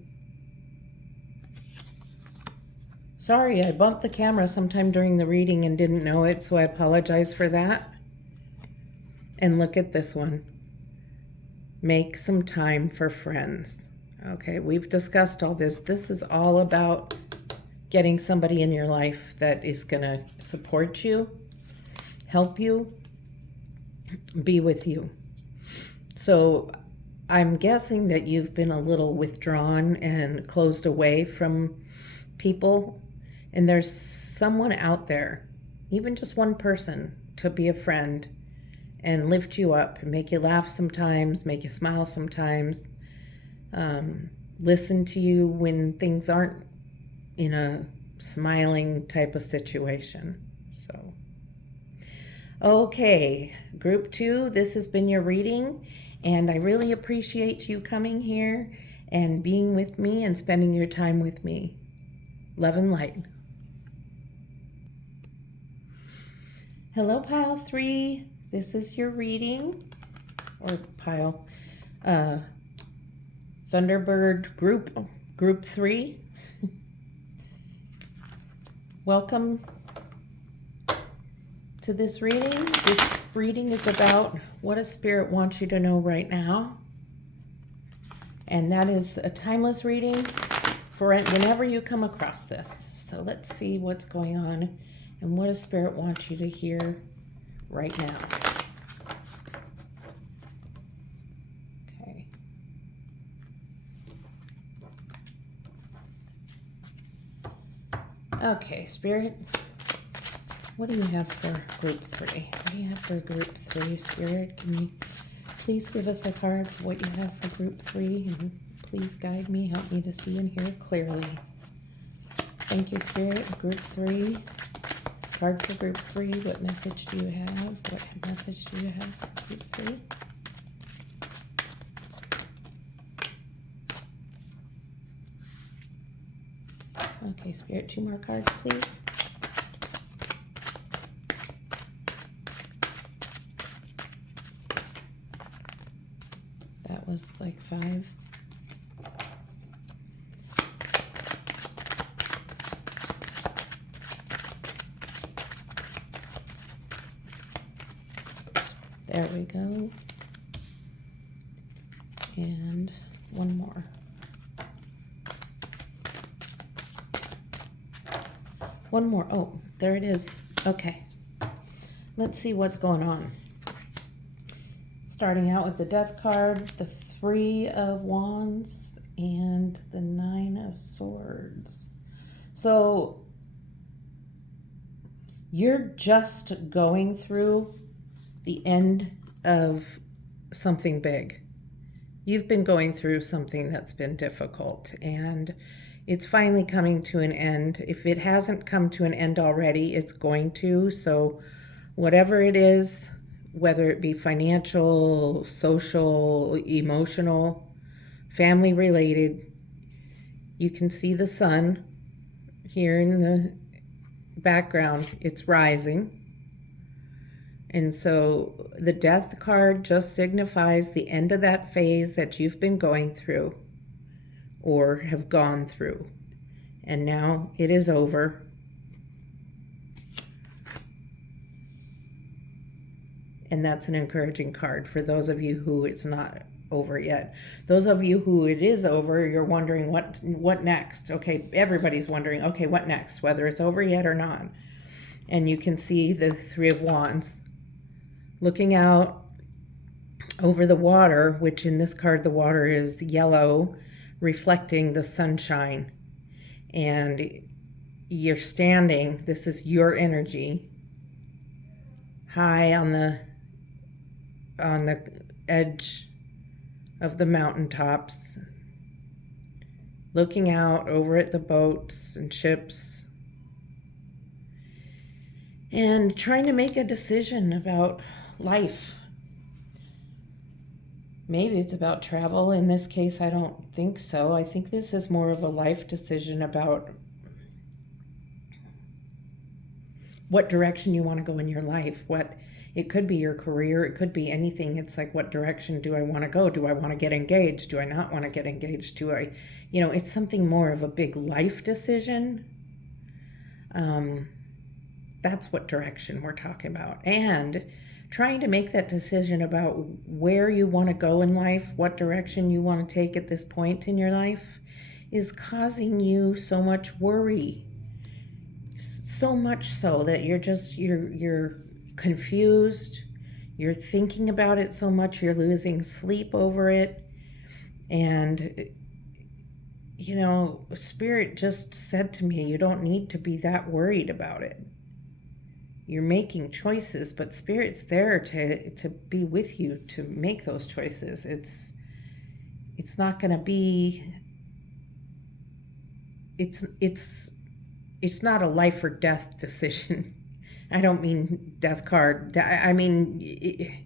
Sorry, I bumped the camera sometime during the reading and didn't know it, so I apologize for that. And look at this one. Make some time for friends. Okay, we've discussed all this. This is all about getting somebody in your life that is going to support you, help you, be with you. So I'm guessing that you've been a little withdrawn and closed away from people, and there's someone out there, even just one person, to be a friend and lift you up and make you laugh sometimes, make you smile sometimes, listen to you when things aren't in a smiling type of situation. So, okay, group 2, this has been your reading, and I really appreciate you coming here and being with me and spending your time with me. Love and light. Hello, Pile 3. This is your reading, or Pile, Thunderbird Group 3. Welcome to this reading. This reading is about what a spirit wants you to know right now. And that is a timeless reading for whenever you come across this. So let's see what's going on and what a spirit wants you to hear right now. Okay. Okay, Spirit, what do you have for group 3? What do you have for group 3, Spirit? Can you please give us a card for what you have for group 3, and please guide me, help me to see and hear clearly. Thank you, Spirit. Group 3. Card for group 3. What message do you have? What message do you have for group 3? Okay, Spirit, 2 more cards, please. That was like 5. There we go. And one more. One more. Oh, there it is. Okay. Let's see what's going on. Starting out with the Death card, the Three of Wands, and the Nine of Swords. So you're just going through the end of something big. You've been going through something that's been difficult, and it's finally coming to an end. If it hasn't come to an end already, it's going to. So whatever it is, whether it be financial, social, emotional, family related, you can see the sun here in the background. It's rising. And so the Death card just signifies the end of that phase that you've been going through or have gone through. And now it is over. And that's an encouraging card for those of you who it's not over yet. Those of you who it is over, you're wondering what next. Okay, everybody's wondering, okay, what next, whether it's over yet or not. And you can see the Three of Wands looking out over the water, which in this card, the water is yellow, reflecting the sunshine. And you're standing, this is your energy, high on the edge of the mountaintops, looking out over at the boats and ships, and trying to make a decision about life. Maybe it's about travel. In this case, I don't think so. I think this is more of a life decision about what direction you want to go in your life. It could be your career, it could be anything. It's like, what direction do I want to go? Do I want to get engaged? Do I not want to get engaged? It's something more of a big life decision. That's what direction we're talking about. And trying to make that decision about where you want to go in life, what direction you want to take at this point in your life, is causing you so much worry. So much so that you're confused, you're thinking about it so much, you're losing sleep over it. And Spirit just said to me, you don't need to be that worried about it. You're making choices, but Spirit's there to be with you to make those choices. It's not going to be, it's not a life or death decision. I don't mean Death card. I mean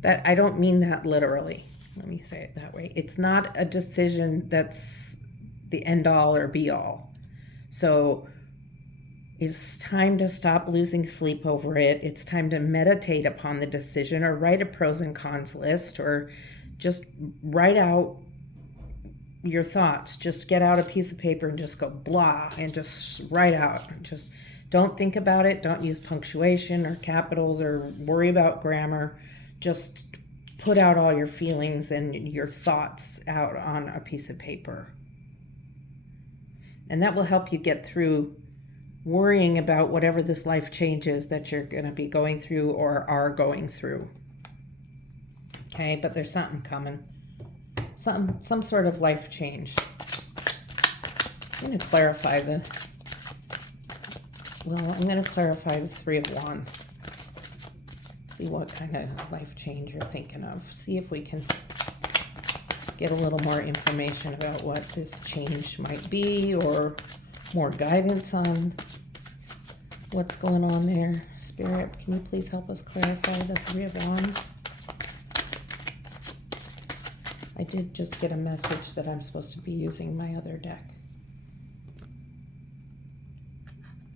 that. I don't mean that literally. Let me say it that way. It's not a decision that's the end all or be all. So it's time to stop losing sleep over it. It's time to meditate upon the decision, or write a pros and cons list, or just write out your thoughts. Just get out a piece of paper and just go blah and just write out. Just don't think about it. Don't use punctuation or capitals or worry about grammar. Just put out all your feelings and your thoughts out on a piece of paper. And that will help you get through worrying about whatever this life change is that you're going to be going through or are going through. Okay, but there's something coming. Some sort of life change. I'm going to clarify the Three of Wands. See what kind of life change you're thinking of. See if we can get a little more information about what this change might be, or more guidance on what's going on there. Spirit, can you please help us clarify the Three of Wands? I did just get a message that I'm supposed to be using my other deck.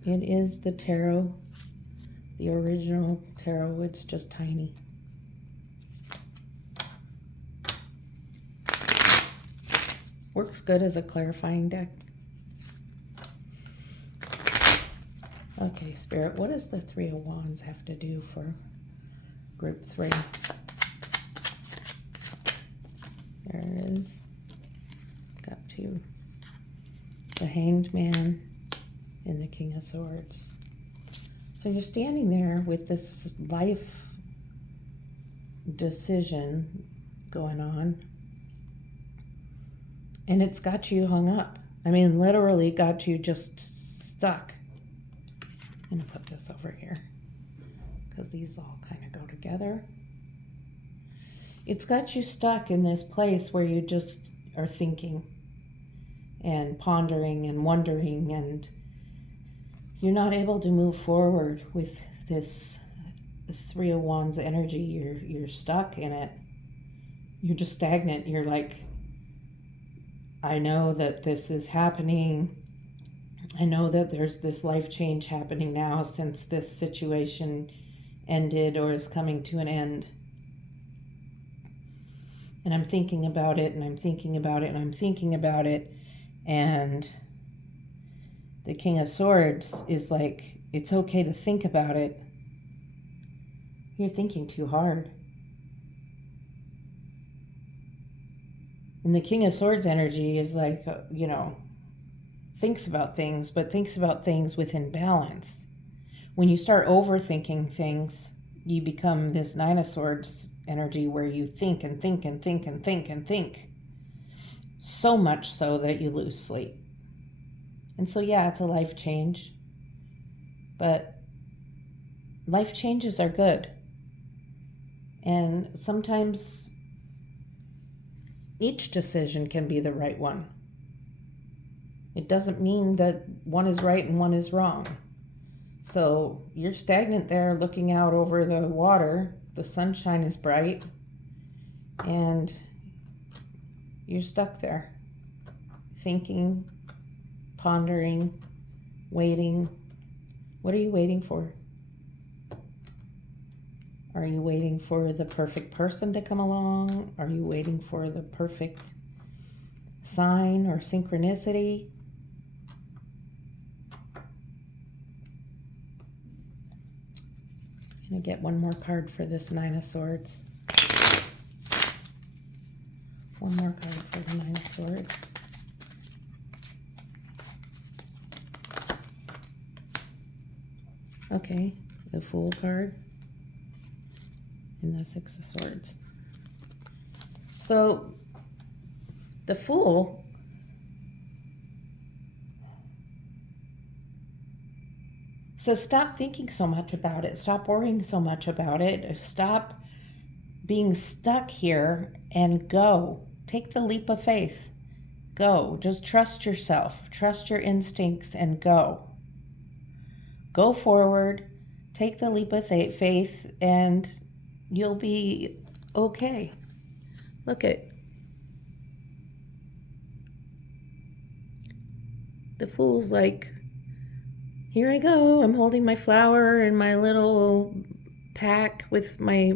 It is the tarot, the original tarot. It's just tiny. Works good as a clarifying deck. Okay, Spirit, what does the Three of Wands have to do for Group 3. There it is. Got 2. The Hanged Man and the King of Swords. So you're standing there with this life decision going on, and it's got you hung up. I mean, literally got you just stuck. I'm going to put this over here because these all kind of go together. It's got you stuck in this place where you just are thinking and pondering and wondering, and you're not able to move forward with this 3 of Wands energy. You're stuck in it. You're just stagnant. You're like, I know that this is happening. I know that there's this life change happening now since this situation ended or is coming to an end. And I'm thinking about it, and I'm thinking about it, and I'm thinking about it. And the King of Swords is like, it's okay to think about it. You're thinking too hard. And the King of Swords energy is like, thinks about things, but thinks about things within balance. When you start overthinking things, you become this 9 of Swords energy where you think and think and think and think and think. So much so that you lose sleep. And so, yeah, it's a life change. But life changes are good. And sometimes each decision can be the right one. It doesn't mean that one is right and one is wrong. So you're stagnant there looking out over the water. The sunshine is bright. And you're stuck there. Thinking, pondering, waiting. What are you waiting for? Are you waiting for the perfect person to come along? Are you waiting for the perfect sign or synchronicity? I'm going to get one more card for this 9 of Swords. One more card for the 9 of Swords. Okay, the Fool card. And the 6 of Swords. So the Fool says stop thinking so much about it. Stop worrying so much about it. Stop being stuck here and go. Take the leap of faith. Go. Just trust yourself. Trust your instincts and go. Go forward. Take the leap of faith and you'll be okay. Look at the Fool's like, here I go. I'm holding my flower and my little pack with my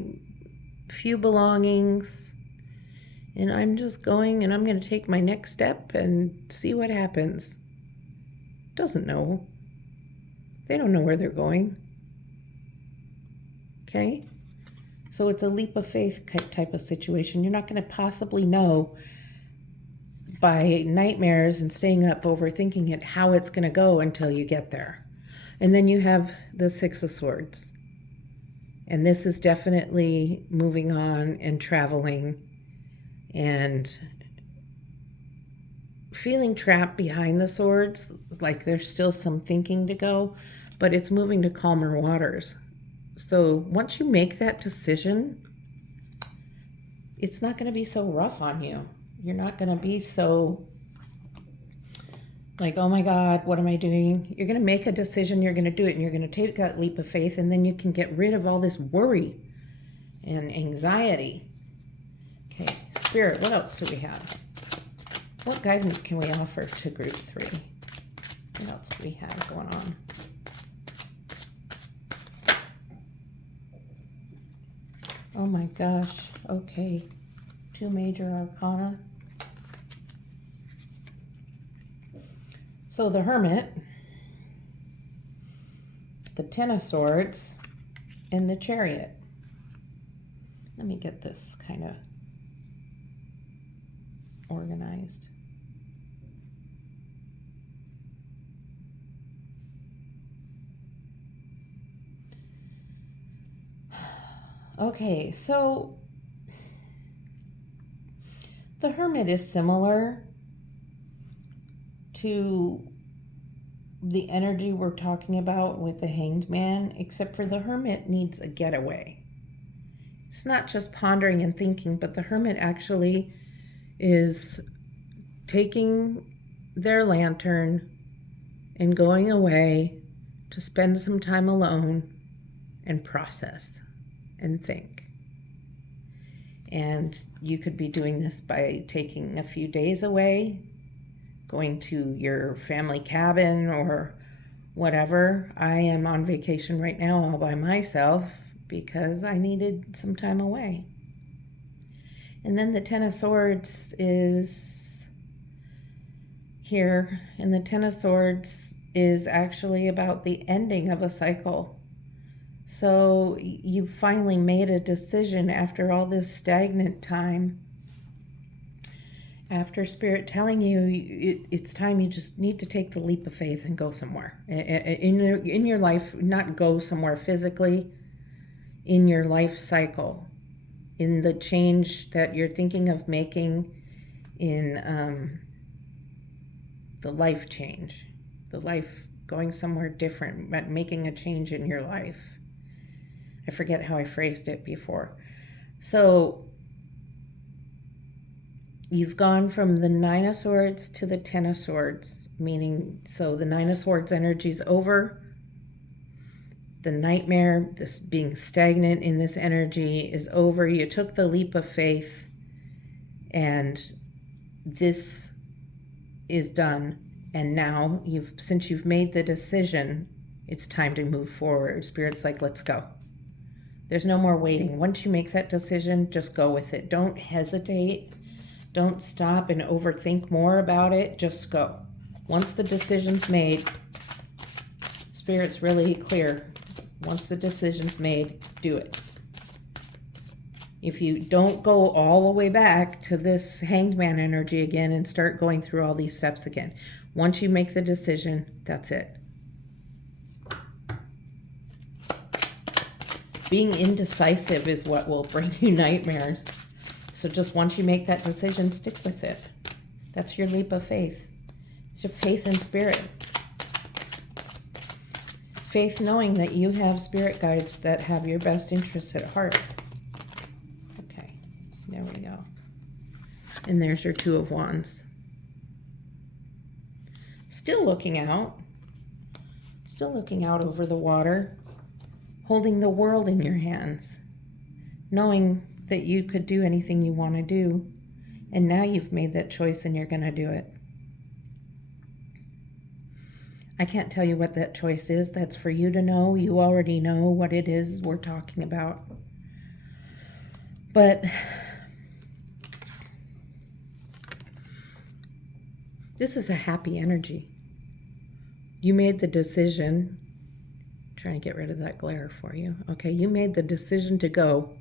few belongings. And I'm just going and I'm going to take my next step and see what happens. Doesn't know. They don't know where they're going. Okay? So it's a leap of faith type of situation. You're not going to possibly know by nightmares and staying up overthinking it how it's going to go until you get there. And then you have the 6 of Swords. And this is definitely moving on and traveling and feeling trapped behind the swords, like there's still some thinking to go, but it's moving to calmer waters. So once you make that decision, it's not going to be so rough on you. You're not going to be so like, oh my God, what am I doing? You're going to make a decision, you're going to do it, and you're going to take that leap of faith, and then you can get rid of all this worry and anxiety. Okay, Spirit, what else do we have? What guidance can we offer to group 3? What else do we have going on? Oh my gosh, okay. 2 major arcana. So the Hermit, the 10 of Swords, and the Chariot. Let me get this kind of organized. Okay, so the Hermit is similar to the energy we're talking about with the Hanged Man, except for the Hermit needs a getaway. It's not just pondering and thinking, but the Hermit actually is taking their lantern and going away to spend some time alone and process and think. And you could be doing this by taking a few days away, going to your family cabin or whatever. I am on vacation right now all by myself because I needed some time away. And then the Ten of Swords is here, and the Ten of Swords is actually about the ending of a cycle. So you finally made a decision after all this stagnant time, after Spirit telling you it's time. You just need to take the leap of faith and go somewhere in your life, not go somewhere physically, in your life cycle, in the change that you're thinking of making, in the life change, the life going somewhere different, but making a change in your life. I forget how I phrased it before. So you've gone from the Nine of Swords to the Ten of Swords, meaning, so the Nine of Swords energy is over. The nightmare, this being stagnant in this energy, is over. You took the leap of faith, and this is done. And now, since you've made the decision, it's time to move forward. Spirit's like, let's go. There's no more waiting. Once you make that decision, just go with it. Don't hesitate. Don't stop and overthink more about it. Just go. Once the decision's made, Spirit's really clear. Once the decision's made, do it. If you don't go all the way back to this Hanged Man energy again and start going through all these steps again, once you make the decision, that's it. Being indecisive is what will bring you nightmares. So just once you make that decision, stick with it. That's your leap of faith. It's your faith in Spirit. Faith knowing that you have spirit guides that have your best interests at heart. Okay, there we go. And there's your Two of Wands. Still looking out over the water, holding the world in your hands, knowing that you could do anything you want to do, and now you've made that choice and you're going to do it. I can't tell you what that choice is. That's for you to know. You already know what it is we're talking about. But this is a happy energy. You made the decision. I'm trying to get rid of that glare for you. Okay, you made the decision to go.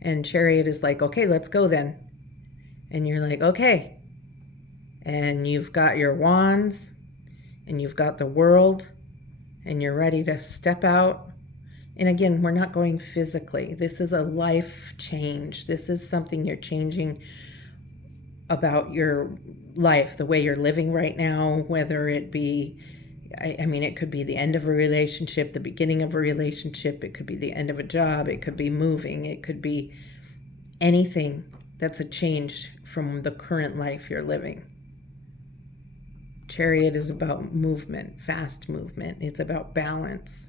And Chariot is like, okay, let's go then. And you're like, okay. And you've got your wands, and you've got the world, and you're ready to step out. And again, we're not going physically. This is a life change. This is something you're changing about your life, the way you're living right now, whether it be, I mean, it could be the end of a relationship, the beginning of a relationship. It could be the end of a job. It could be moving. It could be anything that's a change from the current life you're living. Chariot is about movement, fast movement. It's about balance,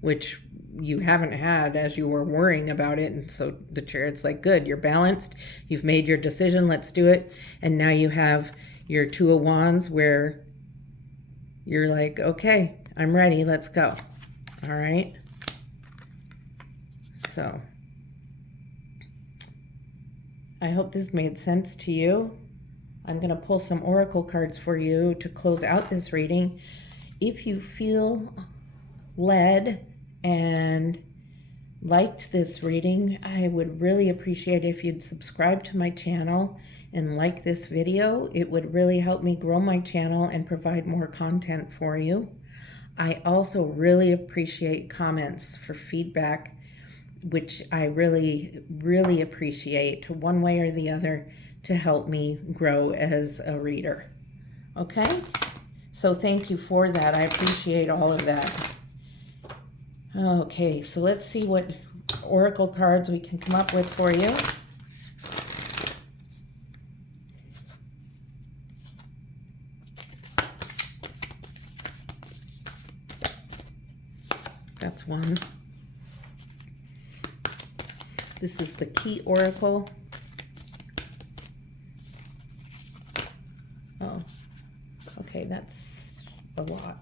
which you haven't had as you were worrying about it. And so the Chariot's like, good, you're balanced. You've made your decision. Let's do it. And now you have your Two of Wands where you're like, okay, I'm ready. Let's go. All right. So I hope this made sense to you. I'm going to pull some oracle cards for you to close out this reading. If you feel led and liked this reading, I would really appreciate if you'd subscribe to my channel and like this video. It would really help me grow my channel and provide more content for you. I also really appreciate comments for feedback, which I really, really appreciate one way or the other to help me grow as a reader. Okay? So thank you for that. I appreciate all of that. Okay, so let's see what oracle cards we can come up with for you. That's one. This is the key oracle. Oh, okay, that's a lot.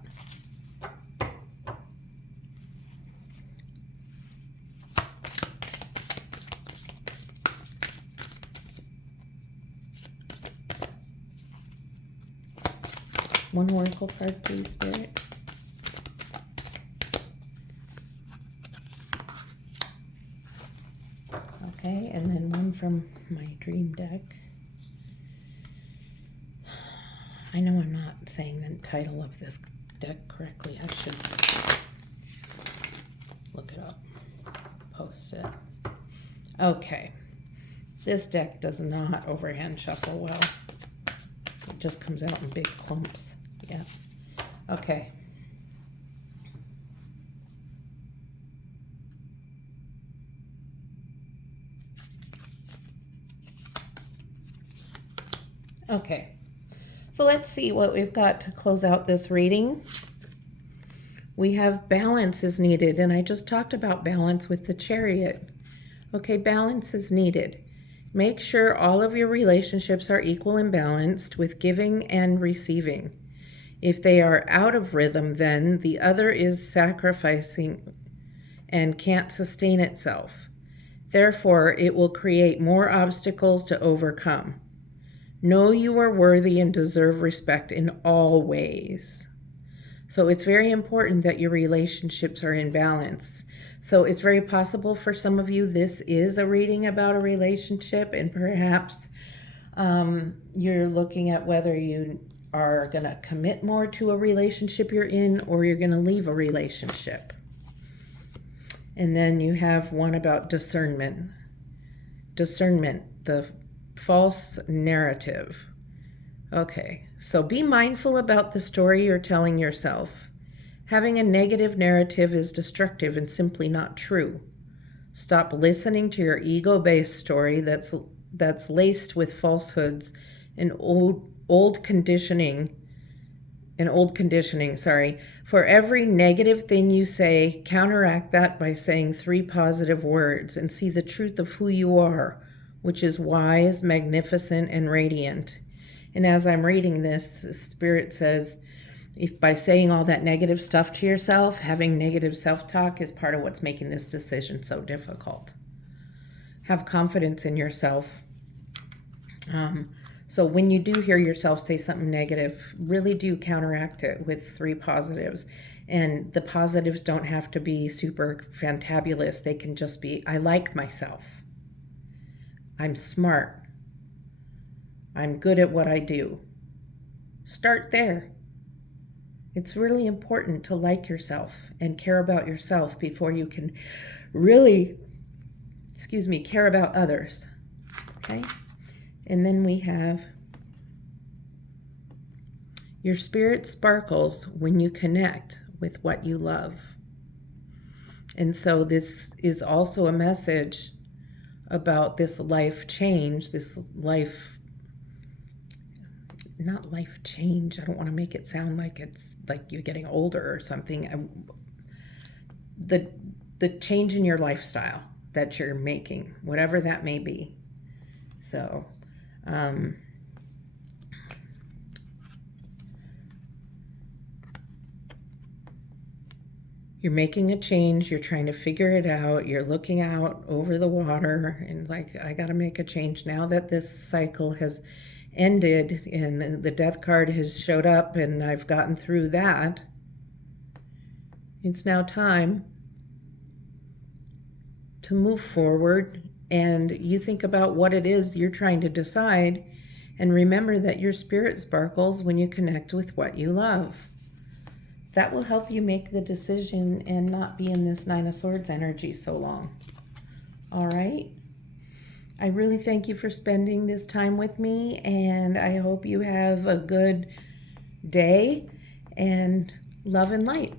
One oracle card, please, Spirit. Okay, and then one from my dream deck. I know I'm not saying the title of this deck correctly. I should look it up, post it. Okay, this deck does not overhand shuffle well. It just comes out in big clumps. Yeah. Okay. Okay. So let's see what we've got to close out this reading. We have balance is needed, and I just talked about balance with the Chariot. Okay, balance is needed. Make sure all of your relationships are equal and balanced with giving and receiving. If they are out of rhythm, then the other is sacrificing and can't sustain itself. Therefore, it will create more obstacles to overcome. Know you are worthy and deserve respect in all ways. So it's very important that your relationships are in balance. So it's very possible for some of you this is a reading about a relationship, and perhaps you're looking at whether you are going to commit more to a relationship you're in or you're going to leave a relationship. And then you have one about discernment. Discernment, the false narrative. Okay, so be mindful about the story you're telling yourself. Having a negative narrative is destructive and simply not true. Stop listening to your ego-based story that's laced with falsehoods and old conditioning. For every negative thing you say, counteract that by saying 3 positive words and see the truth of who you are, which is wise, magnificent, and radiant. And as I'm reading this, Spirit says, if by saying all that negative stuff to yourself, having negative self-talk is part of what's making this decision so difficult. Have confidence in yourself. So when you do hear yourself say something negative, really do counteract it with 3 positives. And the positives don't have to be super fantabulous. They can just be, I like myself. I'm smart. I'm good at what I do. Start there. It's really important to like yourself and care about yourself before you can really, care about others. Okay? And then we have your spirit sparkles when you connect with what you love. And so this is also a message about this life change, not life change. I don't want to make it sound like it's like you're getting older or something. The change in your lifestyle that you're making, whatever that may be. So, you're making a change, you're trying to figure it out, you're looking out over the water and like, I got to make a change now that this cycle has ended and the death card has showed up and I've gotten through that. It's now time to move forward, and you think about what it is you're trying to decide, and remember that your spirit sparkles when you connect with what you love. That will help you make the decision and not be in this Nine of Swords energy so long. All right? I really thank you for spending this time with me, and I hope you have a good day, and love and light.